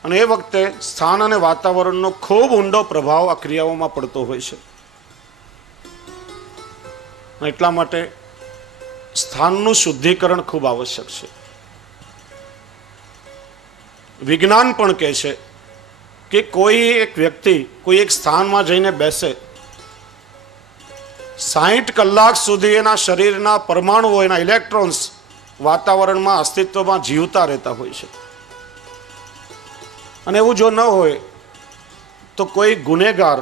અને એ વખતે સ્થાન અને વાતાવરણનો ખૂબ ઊંડો પ્રભાવ આ ક્રિયાઓમાં પડતો હોય છે. એટલા માટે સ્થાનનું શુદ્ધિકરણ ખૂબ આવશ્યક છે. વિજ્ઞાન પણ કહે છે કે કોઈ એક વ્યક્તિ કોઈ એક સ્થાનમાં જઈને બેસે, 60 કલાક સુધી એના શરીરના પરમાણુઓ, એના ઇલેક્ટ્રોન્સ વાતાવરણમાં અસ્તિત્વમાં જીવતા રહેતા હોય છે. અને એવું જો ન હોય તો કોઈ ગુનેગાર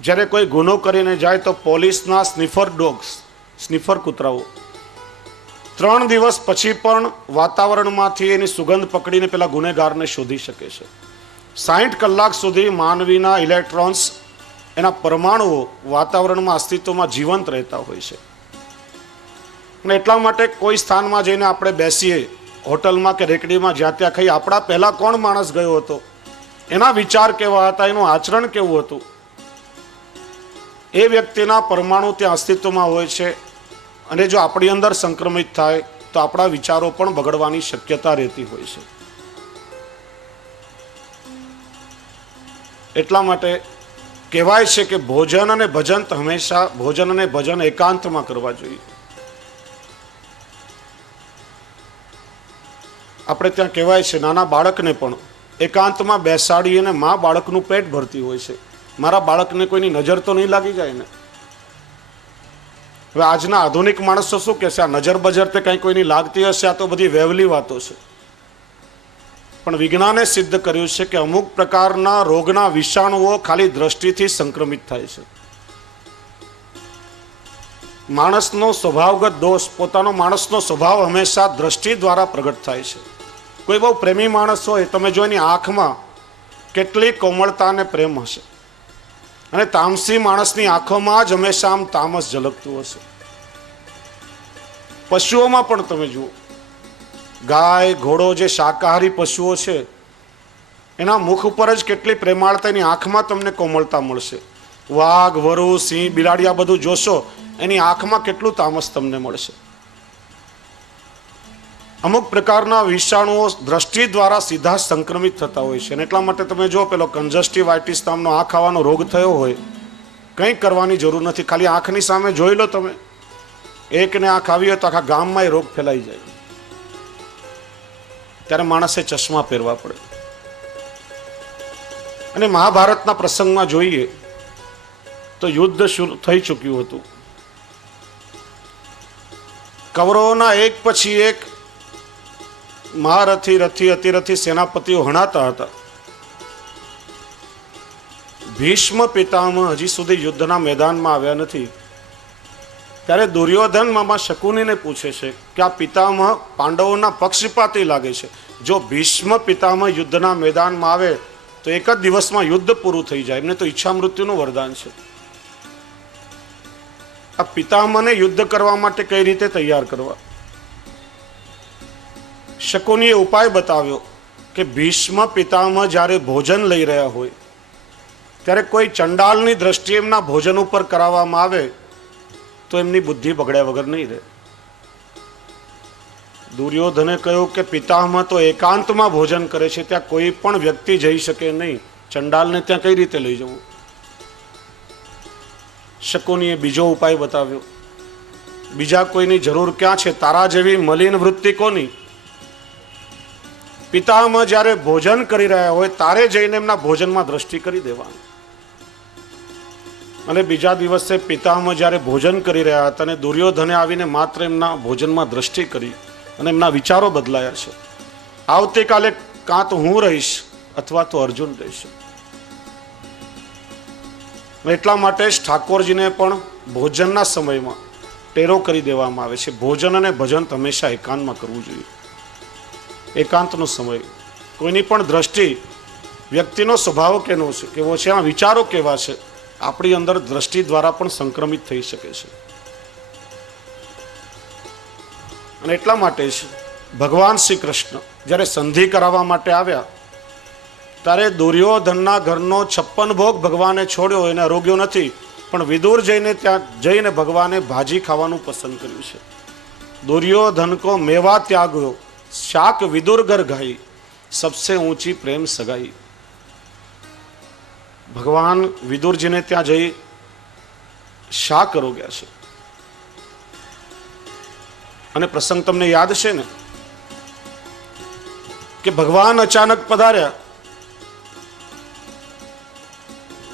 જ્યારે કોઈ ગુનો કરીને જાય તો પોલીસના સ્નિફર ડોગ્સ, સ્નિફર કૂતરાઓ 3 દિવસ પછી પણ વાતાવરણમાંથી એની સુગંધ પકડીને પેલા ગુનેગારને શોધી શકે છે. 60 કલાક સુધી માનવીના ઇલેક્ટ્રોન્સ, એના પરમાણુઓ વાતાવરણમાં અસ્તિત્વમાં જીવંત રહેતા હોય છે. અને એટલા માટે કોઈ સ્થાનમાં જઈને આપણે બેસીએ, હોટલમાં કે રેકડીમાં, જ્યાં ત્યાં ખાઈ, આપણા પહેલાં કોણ માણસ ગયો હતો, એના વિચાર કેવા હતા, એનું આચરણ કેવું હતું, એ વ્યક્તિના પરમાણુ ત્યાં અસ્તિત્વમાં હોય છે. અને જો આપણી અંદર સંક્રમિત થાય તો આપણા વિચારો પણ બગડવાની શક્યતા રહેતી હોય છે. એટલા માટે કહેવાય છે કે ભોજન અને ભજન તો હંમેશા ભોજન અને ભજન એકાંતમાં કરવા જોઈએ. આપણે ત્યાં કહેવાય છે નાના બાળકને પણ એકાંતમાં બેસાડી અને મા બાળકનું પેટ ભરતી હોય છે. મારા બાળકને કોઈની નજર તો નહીં લાગી જાય ને. હવે આજના આધુનિક માણસો શું કહેશે, આ નજર બજર તે કંઈ કોઈની લાગતી હશે, આ તો બધી વેવલી વાતો છે. પણ વિજ્ઞાને સિદ્ધ કર્યું છે કે અમુક પ્રકારના રોગના વિષાણુઓ ખાલી દ્રષ્ટિથી સંક્રમિત થાય છે. માણસનો સ્વભાવગત દોષ, પોતાનો માણસનો સ્વભાવ હંમેશા દ્રષ્ટિ દ્વારા પ્રગટ થાય છે. કોઈ બહુ પ્રેમી માણસ હોય, તમે જો એની આંખમાં કેટલી કોમળતા અને પ્રેમ હશે, અને તામસી માણસની આંખોમાં જ હંમેશા આમ તામસ ઝલકતું હશે. પશુઓમાં પણ તમે જુઓ, ગાય ઘોડો જે શાકાહારી પશુઓ છે એના મુખ ઉપર જ કેટલી પ્રેમાળતા, એની આંખમાં તમને કોમળતા મળશે. વાઘ, વરુ, સિંહ, બિલાડી આ બધું જોશો, એની આંખમાં કેટલું તામસ તમને મળશે. અમુક પ્રકારના વિષાણુઓ દ્રષ્ટિ દ્વારા સીધા સંક્રમિત થતા હોય છે. અને એટલા માટે તમે જો પેલો કન્જસ્ટિવાઇટિસ નામનો આંખ આવવાનો રોગ થયો હોય, કંઈ કરવાની જરૂર નથી. ખાલી આંખની સામે જોઈ લો તમે, એકને આંખ આવી હોય તો આખા ગામમાં એ રોગ ફેલાઈ જાય. ત્યારે માણસે ચશ્મા પહેરવા પડે. અને મહાભારતના પ્રસંગમાં જોઈએ તો યુદ્ધ શરૂ થઈ ચૂક્યું હતું. કૌરવોના એક પછી એક મહારથી, રથી, અતિરથી સેનાપતિઓ હણાતા હતા. ભીષ્મ પિતામહ હજી સુધી યુદ્ધના મેદાનમાં આવ્યા નથી. ત્યારે દુર્યોધન મામા શકુનીને પૂછે છે કે આ પિતામહ પાંડવોના પક્ષપાતી લાગે છે. જો ભીષ્મ પિતામહ યુદ્ધના મેદાનમાં આવે તો એક જ દિવસમાં યુદ્ધ પૂરું થઈ જાય. એમને તો ઈચ્છા મૃત્યુનું વરદાન છે. આ પિતામહને યુદ્ધ કરવા માટે કઈ રીતે તૈયાર કરવા? શકુનીએ ઉપાય બતાવ્યો કે ભીષ્મ પિતામહ જ્યારે ભોજન લઈ રહ્યા હોય ત્યારે કોઈ ચંડાલની દ્રષ્ટિએ એમના ભોજન ઉપર કરાવવામાં આવે તો એમની બુદ્ધિ બગડ્યા વગર નહીં રહે. દુર્યોધને કહ્યું કે પિતામહ તો એકાંતમાં ભોજન કરે છે, ત્યાં કોઈ પણ વ્યક્તિ જઈ શકે નહીં, ચંડાલને ત્યાં કઈ રીતે લઈ જવું? શકુનીએ બીજો ઉપાય બતાવ્યો. બીજા કોઈની જરૂર ક્યાં છે? તારા જેવી મલિન વૃત્તિ કોની? પિતામહ જ્યારે ભોજન કરી રહ્યા હોય તારે જઈને એમના ભોજનમાં દ્રષ્ટિ કરી દેવાની. અને બીજા દિવસે પિતામહ જ્યારે ભોજન કરી રહ્યા હતા અને દુર્યોધને આવીને માત્ર એમના ભોજનમાં દ્રષ્ટિ કરી અને એમના વિચારો બદલાયા છે. આવતીકાલે કાં તો હું રહીશ અથવા તો અર્જુન રહેશે. એટલા માટે જ ઠાકોરજીને પણ ભોજનના સમયમાં ટેરો કરી દેવામાં આવે છે. ભોજન અને ભજન હંમેશા એકાંતમાં કરવું જોઈએ. એકાંતનો સમય, કોઈની પણ દ્રષ્ટિ, વ્યક્તિનો સ્વભાવ કેવો છે, એના વિચારો કેવા છે, આપણી અંદર દ્રષ્ટિ દ્વારા પણ સંક્રમિત થઈ શકે છે. અને એટલા માટે જ ભગવાન શ્રી કૃષ્ણ જ્યારે સંધિ કરાવવા માટે આવ્યા ત્યારે દુર્યોધનના ઘરનો 56 ભોગ ભગવાને છોડ્યો. એને આરોગ્યો નથી, પણ વિદુર ત્યાં જઈને ભગવાને ભાજી ખાવાનું પસંદ કર્યું છે. દુર્યોધન કો મેવા ત્યાગ્યો, શાક વિદુર ઘર ગાઈ, સબસે ઊંચી પ્રેમ સગાઈ. ભગવાન વિદુરજીને ત્યાં જઈ શાક આરોગ્યા છે. અને પ્રસંગ તમને યાદ છે ને કે ભગવાન અચાનક પધાર્યા.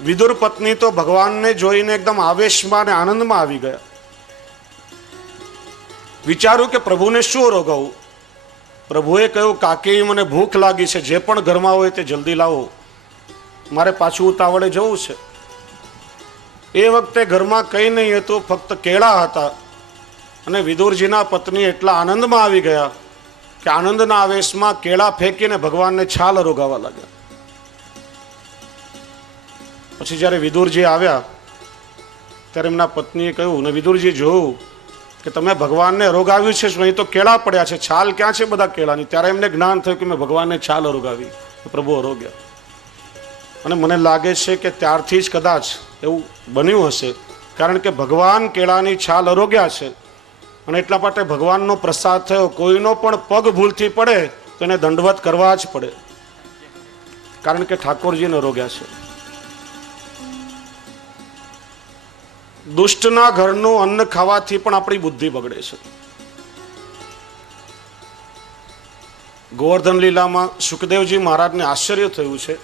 વિદુર પત્ની તો ભગવાનને જોઈને એકદમ આવેશમાં અને આનંદમાં આવી ગયા. વિચાર્યું કે પ્રભુને શું રોગાવું. પ્રભુએ કહ્યું, કાકી મને ભૂખ લાગી છે, જે પણ ઘરમાં હોય તે જલ્દી લાવો, મારે પાછું ઉતાવળે જવું છે. એ વખતે ઘરમાં કંઈ નહીં હતું, ફક્ત કેળા હતા. અને વિદુરજીના પત્ની એટલા આનંદમાં આવી ગયા કે આનંદના આવેશમાં કેળા ફેંકીને ભગવાનને છાલ રોગાવા લાગ્યા. પછી જ્યારે વિદુરજી આવ્યા ત્યારે એમના પત્નીએ કહ્યું, ને વિદુરજી જોયું કે તમે ભગવાનને રોગાવ્યું છે, અહીં તો કેળા પડ્યા છે, છાલ ક્યાં છે બધા કેળાની? ત્યારે એમને જ્ઞાન થયું કે મેં ભગવાનને છાલ રોગાવી, પ્રભુ રોગ્યા. અને મને લાગે છે કે ત્યારથી જ કદાચ એવું બન્યું હશે, કારણ કે ભગવાન કેળાની છાલ અરોગ્યા છે અને એટલા માટે ભગવાનનો પ્રસાદ થયો. કોઈનો પણ પગ ભૂલથી પડે તો એને દંડવત કરવા જ પડે, કારણ કે ઠાકોરજીને અરોગ્યા છે. દુષ્ટના ઘરનું અન્ન ખાવાથી પણ આપણી બુદ્ધિ બગડે છે. ગોવર્ધન લીલામાં સુખદેવજી મહારાજને આશ્ચર્ય થયું છે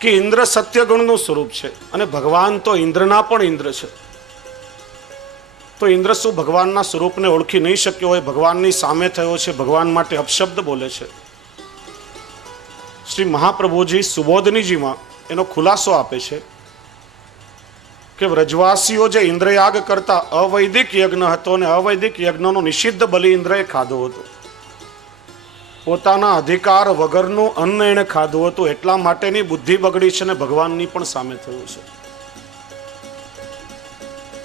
કે ઇન્દ્ર સત્યગુણનું સ્વરૂપ છે અને ભગવાન તો ઇન્દ્રના પણ ઇન્દ્ર છે. તો ઇન્દ્ર શું ભગવાનના સ્વરૂપને ઓળખી નહીં શક્યો હોય? ભગવાનની સામે થયો છે, ભગવાન માટે અપશબ્દ બોલે છે. શ્રી મહાપ્રભુજી સુબોધનીજીમાં એનો ખુલાસો આપે છે કે વ્રજવાસીઓ જે ઇન્દ્રયાગ કરતા અવૈદિક યજ્ઞ હતો અને અવૈદિક યજ્ઞનો નિષિદ્ધ બલિ ઇન્દ્રએ ખાધો હતો. પોતાના અધિકાર વગરનું અન્ન એણે ખાધું હતું, એટલા માટેની બુદ્ધિ બગડી છે અને ભગવાનની પણ સામે થયું છે.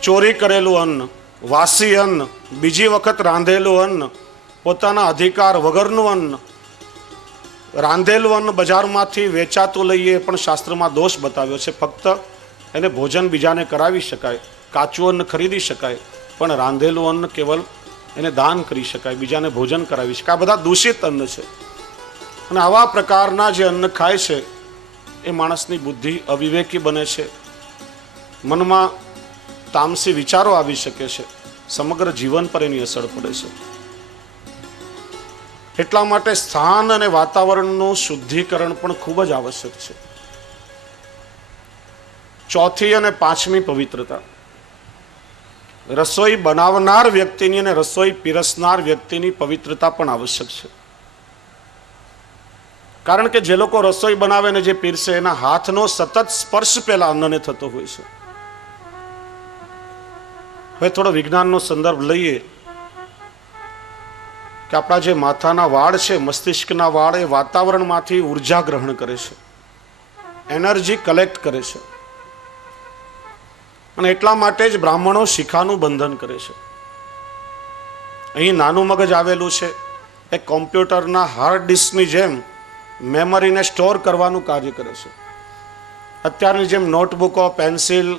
ચોરી કરેલું અન્ન, વાસી અન્ન, બીજી વખત રાંધેલું અન્ન, પોતાના અધિકાર વગરનું અન્ન, રાંધેલું અન્ન બજારમાંથી વેચાતું લઈએ પણ શાસ્ત્રમાં દોષ બતાવ્યો છે. ફક્ત એને ભોજન બીજાને કરાવી શકાય, કાચું અન્ન ખરીદી શકાય, પણ રાંધેલું અન્ન કેવલ એને દાન કરી શકાય, બીજાને ભોજન કરાવી શકાય. આ બધા દૂષિત અન્ન છે. અને આવા પ્રકારના જે અન્ન ખાય છે એ માણસની બુદ્ધિ અવિવેકી બને છે, મનમાં તામસી વિચારો આવી શકે છે, સમગ્ર જીવન પર એની અસર પડે છે. એટલા માટે સ્થાન અને વાતાવરણનું શુદ્ધિકરણ પણ ખૂબ જ આવશ્યક છે. ચોથી અને પાંચમી પવિત્રતા, રસોઈ બનાવનાર વ્યક્તિની અને રસોઈ પીરસનાર વ્યક્તિની પવિત્રતા પણ આવશ્યક છે. કારણ કે જે લોકો રસોઈ બનાવે ને જે પીરસે એના હાથનો સતત સ્પર્શ પહેલા અન્નને થતો હોય છે. હવે થોડો વિજ્ઞાનનો સંદર્ભ લઈએ કે આપણા જે માથાના વાળ છે, મસ્તિષ્કના વાળ, એ વાતાવરણમાંથી ઉર્જા ગ્રહણ કરે છે. એનર્જી કલેક્ટ કરે છે. અને એટલા માટે જ બ્રાહ્મણો શિખાનું બંધન કરે છે. અહીં નાનું મગજ આવેલું છે, એ કોમ્પ્યુટરના હાર્ડ ડિસ્કની જેમ મેમરીને સ્ટોર કરવાનું કાર્ય કરે છે. અત્યારની જેમ નોટબુકો, પેન્સિલ,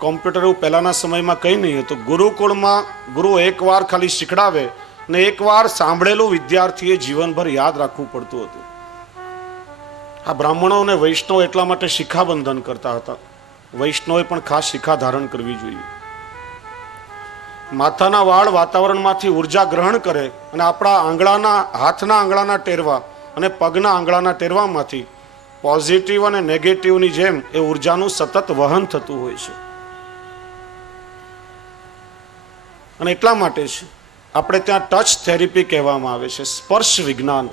કોમ્પ્યુટર એવું પહેલાંના સમયમાં કંઈ નહીં હતું. ગુરુકુળમાં ગુરુ એકવાર ખાલી શીખડાવે ને એકવાર સાંભળેલું વિદ્યાર્થીએ જીવનભર યાદ રાખવું પડતું હતું. આ બ્રાહ્મણો અને વૈષ્ણવ એટલા માટે શિખાબંધન કરતા હતા. વૈષ્ણવે પણ ખાસ શિખા ધારણ કરવી જોઈએ. માથાના વાળ વાતાવરણમાંથી ઉર્જા ગ્રહણ કરે અને આપણા આંગળાના, હાથના આંગળાના ટેરવા અને પગના આંગળાના ટેરવામાંથી પોઝિટિવ અને નેગેટિવની જેમ એ ઉર્જાનું સતત વહન થતું હોય છે. અને એટલા માટે જ આપણે ત્યાં ટચ થેરેપી કહેવામાં આવે છે, સ્પર્શ વિજ્ઞાન.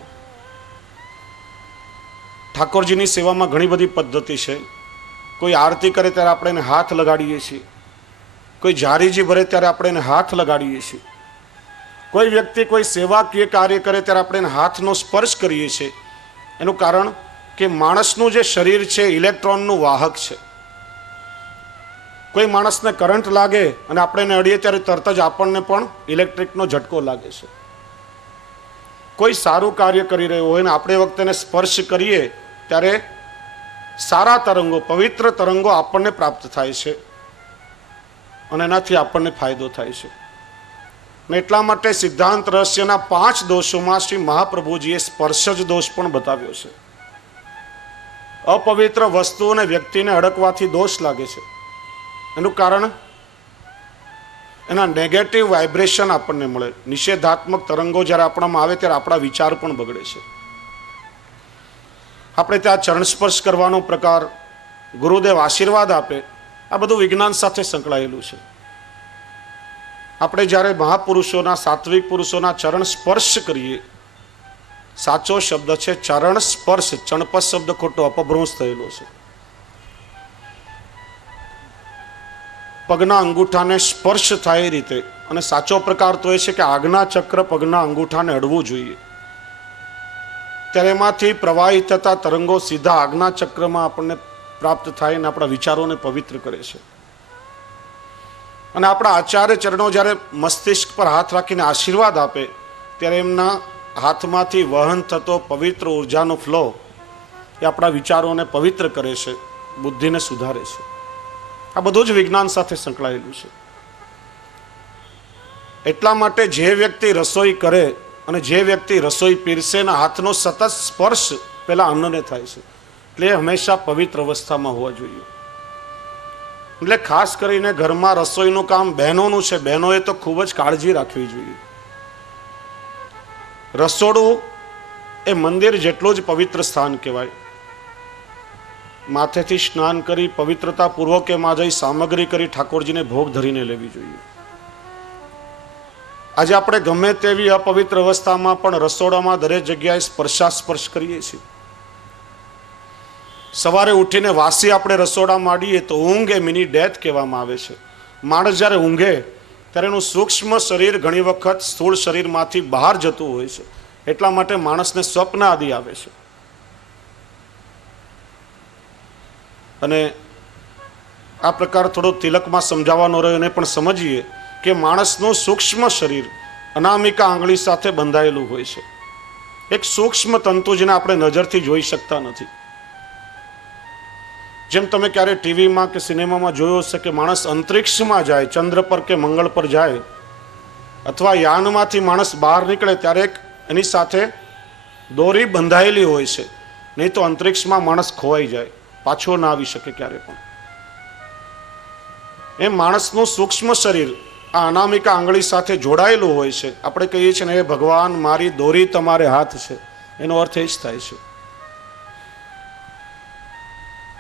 ઠાકોરજીની સેવામાં ઘણી બધી પદ્ધતિ છે. કોઈ આરતી કરે ત્યારે આપણે એને હાથ લગાડીએ છીએ, કોઈ જારીજી ભરે ત્યારે આપણે એને હાથ લગાડીએ છીએ, કોઈ વ્યક્તિ કોઈ સેવાકીય કાર્ય કરે ત્યારે આપણે એને હાથનો સ્પર્શ કરીએ છીએ. એનું કારણ કે માણસનું જે શરીર છે ઇલેક્ટ્રોનનું વાહક છે. કોઈ માણસને કરંટ લાગે અને આપણે એને અડીએ ત્યારે તરત જ આપણને પણ ઇલેક્ટ્રિકનો ઝટકો લાગે છે. કોઈ સારું કાર્ય કરી રહ્યું હોય ને આપણે વખતે એને સ્પર્શ કરીએ ત્યારે સારા તરંગો, પવિત્ર તરંગો આપણને પ્રાપ્ત થાય છે અને એનાથી આપણને ફાયદો થાય છે. અને એટલા માટે સિદ્ધાંત રહસ્યના 5 દોષોમાં શ્રી મહાપ્રભુજીએ સ્પર્શ જ દોષ પણ બતાવ્યો છે. અપવિત્ર વસ્તુ અને વ્યક્તિને અડકવાથી દોષ લાગે છે. એનું કારણ એના નેગેટિવ વાઇબ્રેશન આપણને મળે. નિષેધાત્મક તરંગો જ્યારે આપણામાં આવે ત્યારે આપણા વિચાર પણ બગડે છે. આપણે ત્યાં ચરણ સ્પર્શ કરવાનો પ્રકાર, ગુરુદેવ આશીર્વાદ આપે, આ બધું વિજ્ઞાન સાથે સંકળાયેલું છે. આપણે જ્યારે મહાપુરુષોના, સાત્વિક પુરુષોના ચરણ સ્પર્શ કરીએ, સાચો શબ્દ છે ચરણ સ્પર્શ. ચણપસ શબ્દ ખોટો અપભ્રંશ થયેલો છે. પગના અંગૂઠાને સ્પર્શ થાય એ રીતે. અને સાચો પ્રકાર તો એ છે કે આજ્ઞા ચક્ર પગના અંગૂઠાને અડવું જોઈએ. ત્યારે એમાંથી પ્રવાહિત થતા તરંગો સીધા આજ્ઞા ચક્રમાં આપણને પ્રાપ્ત થાય અને આપણા વિચારોને પવિત્ર કરે છે. અને આપણા આચાર્ય ચરણો જ્યારે મસ્તિષ્ક પર હાથ રાખીને આશીર્વાદ આપે ત્યારે એમના હાથમાંથી વહન થતો પવિત્ર ઉર્જાનો ફ્લો એ આપણા વિચારોને પવિત્ર કરે છે, બુદ્ધિને સુધારે છે. આ બધું જ વિજ્ઞાન સાથે સંકળાયેલું છે. એટલા માટે જે વ્યક્તિ રસોઈ કરે અને જે વ્યક્તિ રસોઈ પીરસે એના હાથનો સતત સ્પર્શ પેલા અન્નને થાય છે. એટલે હંમેશા પવિત્ર અવસ્થામાં હોવા જોઈએ. એટલે ખાસ કરીને ઘરમાં રસોઈનું કામ બહેનોનું છે. બહેનોએ તો ખૂબ જ કાળજી રાખવી જોઈએ. રસોડું એ મંદિર જેટલું જ પવિત્ર સ્થાન કહેવાય. માથેથી સ્નાન કરી પવિત્રતાપૂર્વક એમાં જઈ સામગ્રી કરી ઠાકોરજીને ભોગ ધરીને લેવી જોઈએ. આજે આપણે ગમે તેવી અપવિત્ર અવસ્થામાં પણ રસોડામાં દરેક જગ્યાએ સ્પર્શ કરીએ છીએ. સવારે ઉઠીને વાસી આપણે રસોડામાં માંડીએ તો ઊંઘ એ મિની ડેથ કહેવામાં આવે છે. માણસ જ્યારે ઊંઘે ત્યારે એનું સૂક્ષ્મ શરીર ઘણી વખત સ્થૂળ શરીરમાંથી બહાર જતું હોય છે. એટલા માટે માણસને સ્વપ્ન આદિ આવે છે. અને આ પ્રકાર થોડો તિલકમાં સમજાવવાનો રહ્યો, એને પણ સમજીએ કે માણસનું સૂક્ષ્મ શરીર અનામિકા આંગળી સાથે બંધાયેલું હોય છે. એક સૂક્ષ્મ તંતુ જેને આપણે નજરથી જોઈ શકતા નથી. જેમ તમે ક્યારે ટીવીમાં કે સિનેમામાં જોયો હશે કે માણસ અંતરિક્ષમાં જાય, ચંદ્ર પર કે મંગળ પર જાય, અથવા યાનમાંથી માણસ બહાર નીકળે ત્યારે એની સાથે દોરી બંધાયેલી હોય છે. નહીં તો અંતરિક્ષમાં માણસ ખોવાઈ જાય, પાછો ના આવી શકે ક્યારે પણ. એમ માણસનું સૂક્ષ્મ શરીર આ અનામિકા આંગળી સાથે જોડાયેલું હોય છે. આપણે કહીએ છીએ ને, એ ભગવાન મારી દોરી તમારે હાથ છે, એનો અર્થ એ જ થાય છે.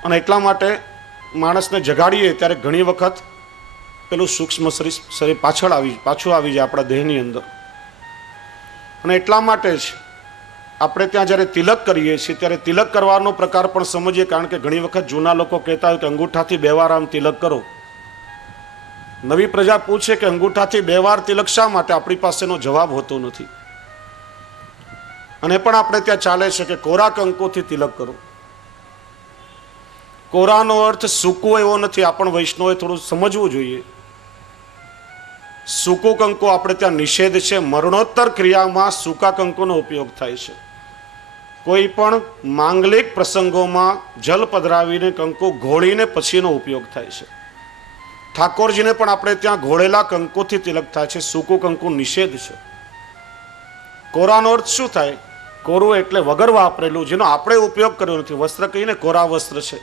અને એટલા માટે માણસને જગાડીએ ત્યારે ઘણી વખત પેલું સૂક્ષ્મ શરીર પાછું આવી જાય આપણા દેહની અંદર. અને એટલા માટે જ આપણે ત્યાં જ્યારે તિલક કરીએ છીએ ત્યારે તિલક કરવાનો પ્રકાર પણ સમજીએ. કારણ કે ઘણી વખત જૂના લોકો કહેતા હોય કે અંગૂઠાથી 2 વાર આમ તિલક કરો. નવી પ્રજા પૂછે કે અંગૂઠાથી 2 વાર તિલક શા માટે? આપણી પાસેનો જવાબ હોતો નથી. અને પણ આપણે ત્યાં ચાલે છે કે કોરા કંકુથી તિલક કરો. કોરાનો અર્થ સૂકું એવો નથી. આપણ વૈષ્ણવે થોડું સમજવું જોઈએ. સૂકું કંકુ આપણે ત્યાં નિષેધ છે. મરણોત્તર ક્રિયામાં સૂકા કંકુનો ઉપયોગ થાય છે. કોઈ પણ માંગલિક પ્રસંગોમાં જલ પધરાવીને કંકુ ઘોળીને પછીનો ઉપયોગ થાય છે. ઠાકોરજીને પણ આપણે ત્યાં ઘોળેલા કંકુથી તિલક થાય છે. સૂકું કંકુ નિષેધ છે. કોરાનો અર્થ શું થાય? કોરું એટલે વગર વાપરેલું, જેનો આપણે ઉપયોગ કર્યો નથી. વસ્ત્ર કહીને કોરા વસ્ત્ર છે.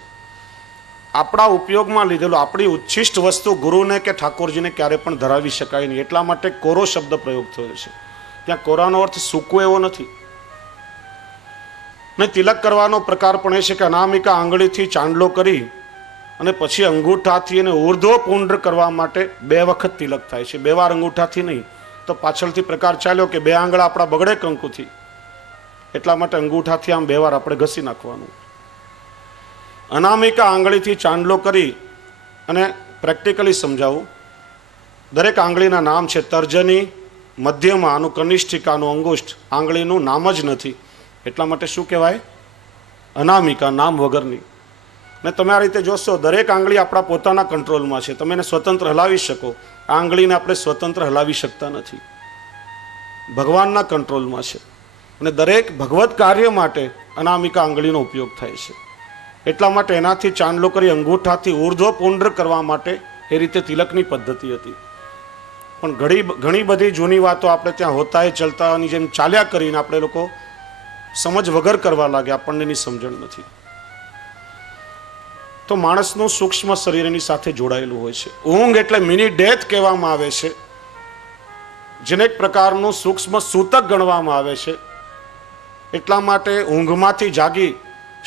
આપણા ઉપયોગમાં લીધેલું, આપણી ઉચ્છિષ્ટ વસ્તુ ગુરુને કે ઠાકોરજીને ક્યારે પણ ધરાવી શકાય નહીં. એટલા માટે કોરો શબ્દ પ્રયોગ થયો છે. ત્યાં કોરાનો અર્થ સૂકું એવો નથી. ને તિલક કરવાનો પ્રકાર પણ એ છે કે અનામિકા આંગળીથી ચાંદલો કરી અને પછી અંગૂઠાથી એને ઉર્ધ્વ પુંડ્ર કરવા માટે 2 વખત તિલક થાય છે. 2 વાર અંગૂઠાથી નહીં, તો પાછળથી પ્રકાર ચાલ્યો કે 2 આંગળા આપણા બગડે કંકુથી. એટલા માટે અંગૂઠાથી આમ 2 વાર આપણે ઘસી નાખવાનું. અનામિકા આંગળીથી ચાંદલો કરી અને પ્રેક્ટિકલી સમજાવું. દરેક આંગળીના નામ છે. તર્જની, મધ્યમાં, આનું કનિષ્ઠિકાનું અંગુષ્ઠ, આંગળીનું નામ જ નથી. એટલા માટે શું કહેવાય? અનામિકા, નામ વગરની. ને તમે આ રીતે જોશો, દરેક આંગળી આપણા પોતાના કંટ્રોલમાં છે. તમે એને સ્વતંત્ર હલાવી શકો. આ આંગળીને આપણે સ્વતંત્ર હલાવી શકતા નથી. ભગવાનના કંટ્રોલમાં છે. અને દરેક ભગવત કાર્ય માટે અનામિકા આંગળીનો ઉપયોગ થાય છે. એટલા માટે એનાથી ચાંદલો કરી અંગૂઠાથી ઉર્ધ્વ પુંડ્ર કરવા માટે એ રીતે તિલકની પદ્ધતિ હતી. પણ ઘણી બધી જૂની વાતો આપણે ત્યાં હોતા ચલતાની જેમ ચાલ્યા કરીને આપણે લોકો સમજ વગર કરવા લાગે. આપણને એની સમજણ નથી. તો માણસનું સૂક્ષ્મ શરીર એની સાથે જોડાયેલું હોય છે. ઊંઘ એટલે મિની ડેથ કહેવામાં આવે છે, જેને એક પ્રકારનું સૂક્ષ્મ સૂતક ગણવામાં આવે છે. એટલા માટે ઊંઘમાંથી જાગી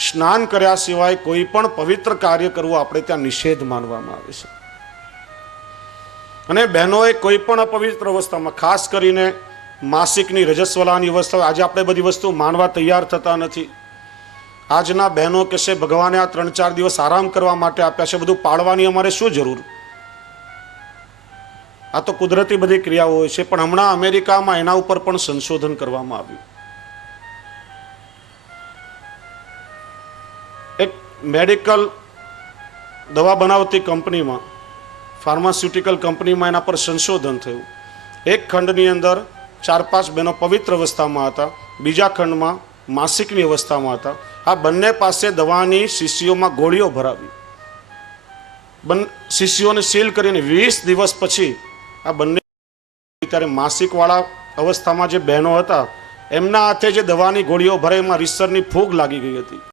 સ્નાન કર્યા સિવાય કોઈ પણ પવિત્ર કાર્ય કરવું આપણે ત્યાં નિષેધ માનવામાં આવે છે. અને બહેનોએ કોઈ પણ અપવિત્ર અવસ્થામાં, ખાસ કરીને માસિકની, રજસ્વલાની અવસ્થા, આજે આપણે બધી વસ્તુ માનવા તૈયાર થતા નથી. આજના બહેનો કહેશે ભગવાને આ 3-4 દિવસ આરામ કરવા માટે આપ્યા છે, બધું પાળવાની અમારે શું જરૂર? આ તો કુદરતી બધી ક્રિયાઓ હોય છે. પણ હમણાં અમેરિકામાં એના ઉપર પણ સંશોધન કરવામાં આવ્યું. એક મેડિકલ દવા બનાવતી કંપનીમાં, ફાર્માસ્યુટિકલ કંપનીમાં એના પર સંશોધન થયું. એક ખંડની અંદર 4-5 બહેનો પવિત્ર અવસ્થામાં હતા, બીજા ખંડમાં માસિકની અવસ્થામાં હતા. આ બંને પાસે દવાની શીશીઓમાં ગોળીઓ ભરાવી, શીશીઓને સીલ કરીને 20 દિવસ પછી આ બંને, ત્યારે માસિકવાળા અવસ્થામાં જે બહેનો હતા એમના હાથે જે દવાની ગોળીઓ ભરે એમાં રીસરની ફૂગ લાગી ગઈ હતી.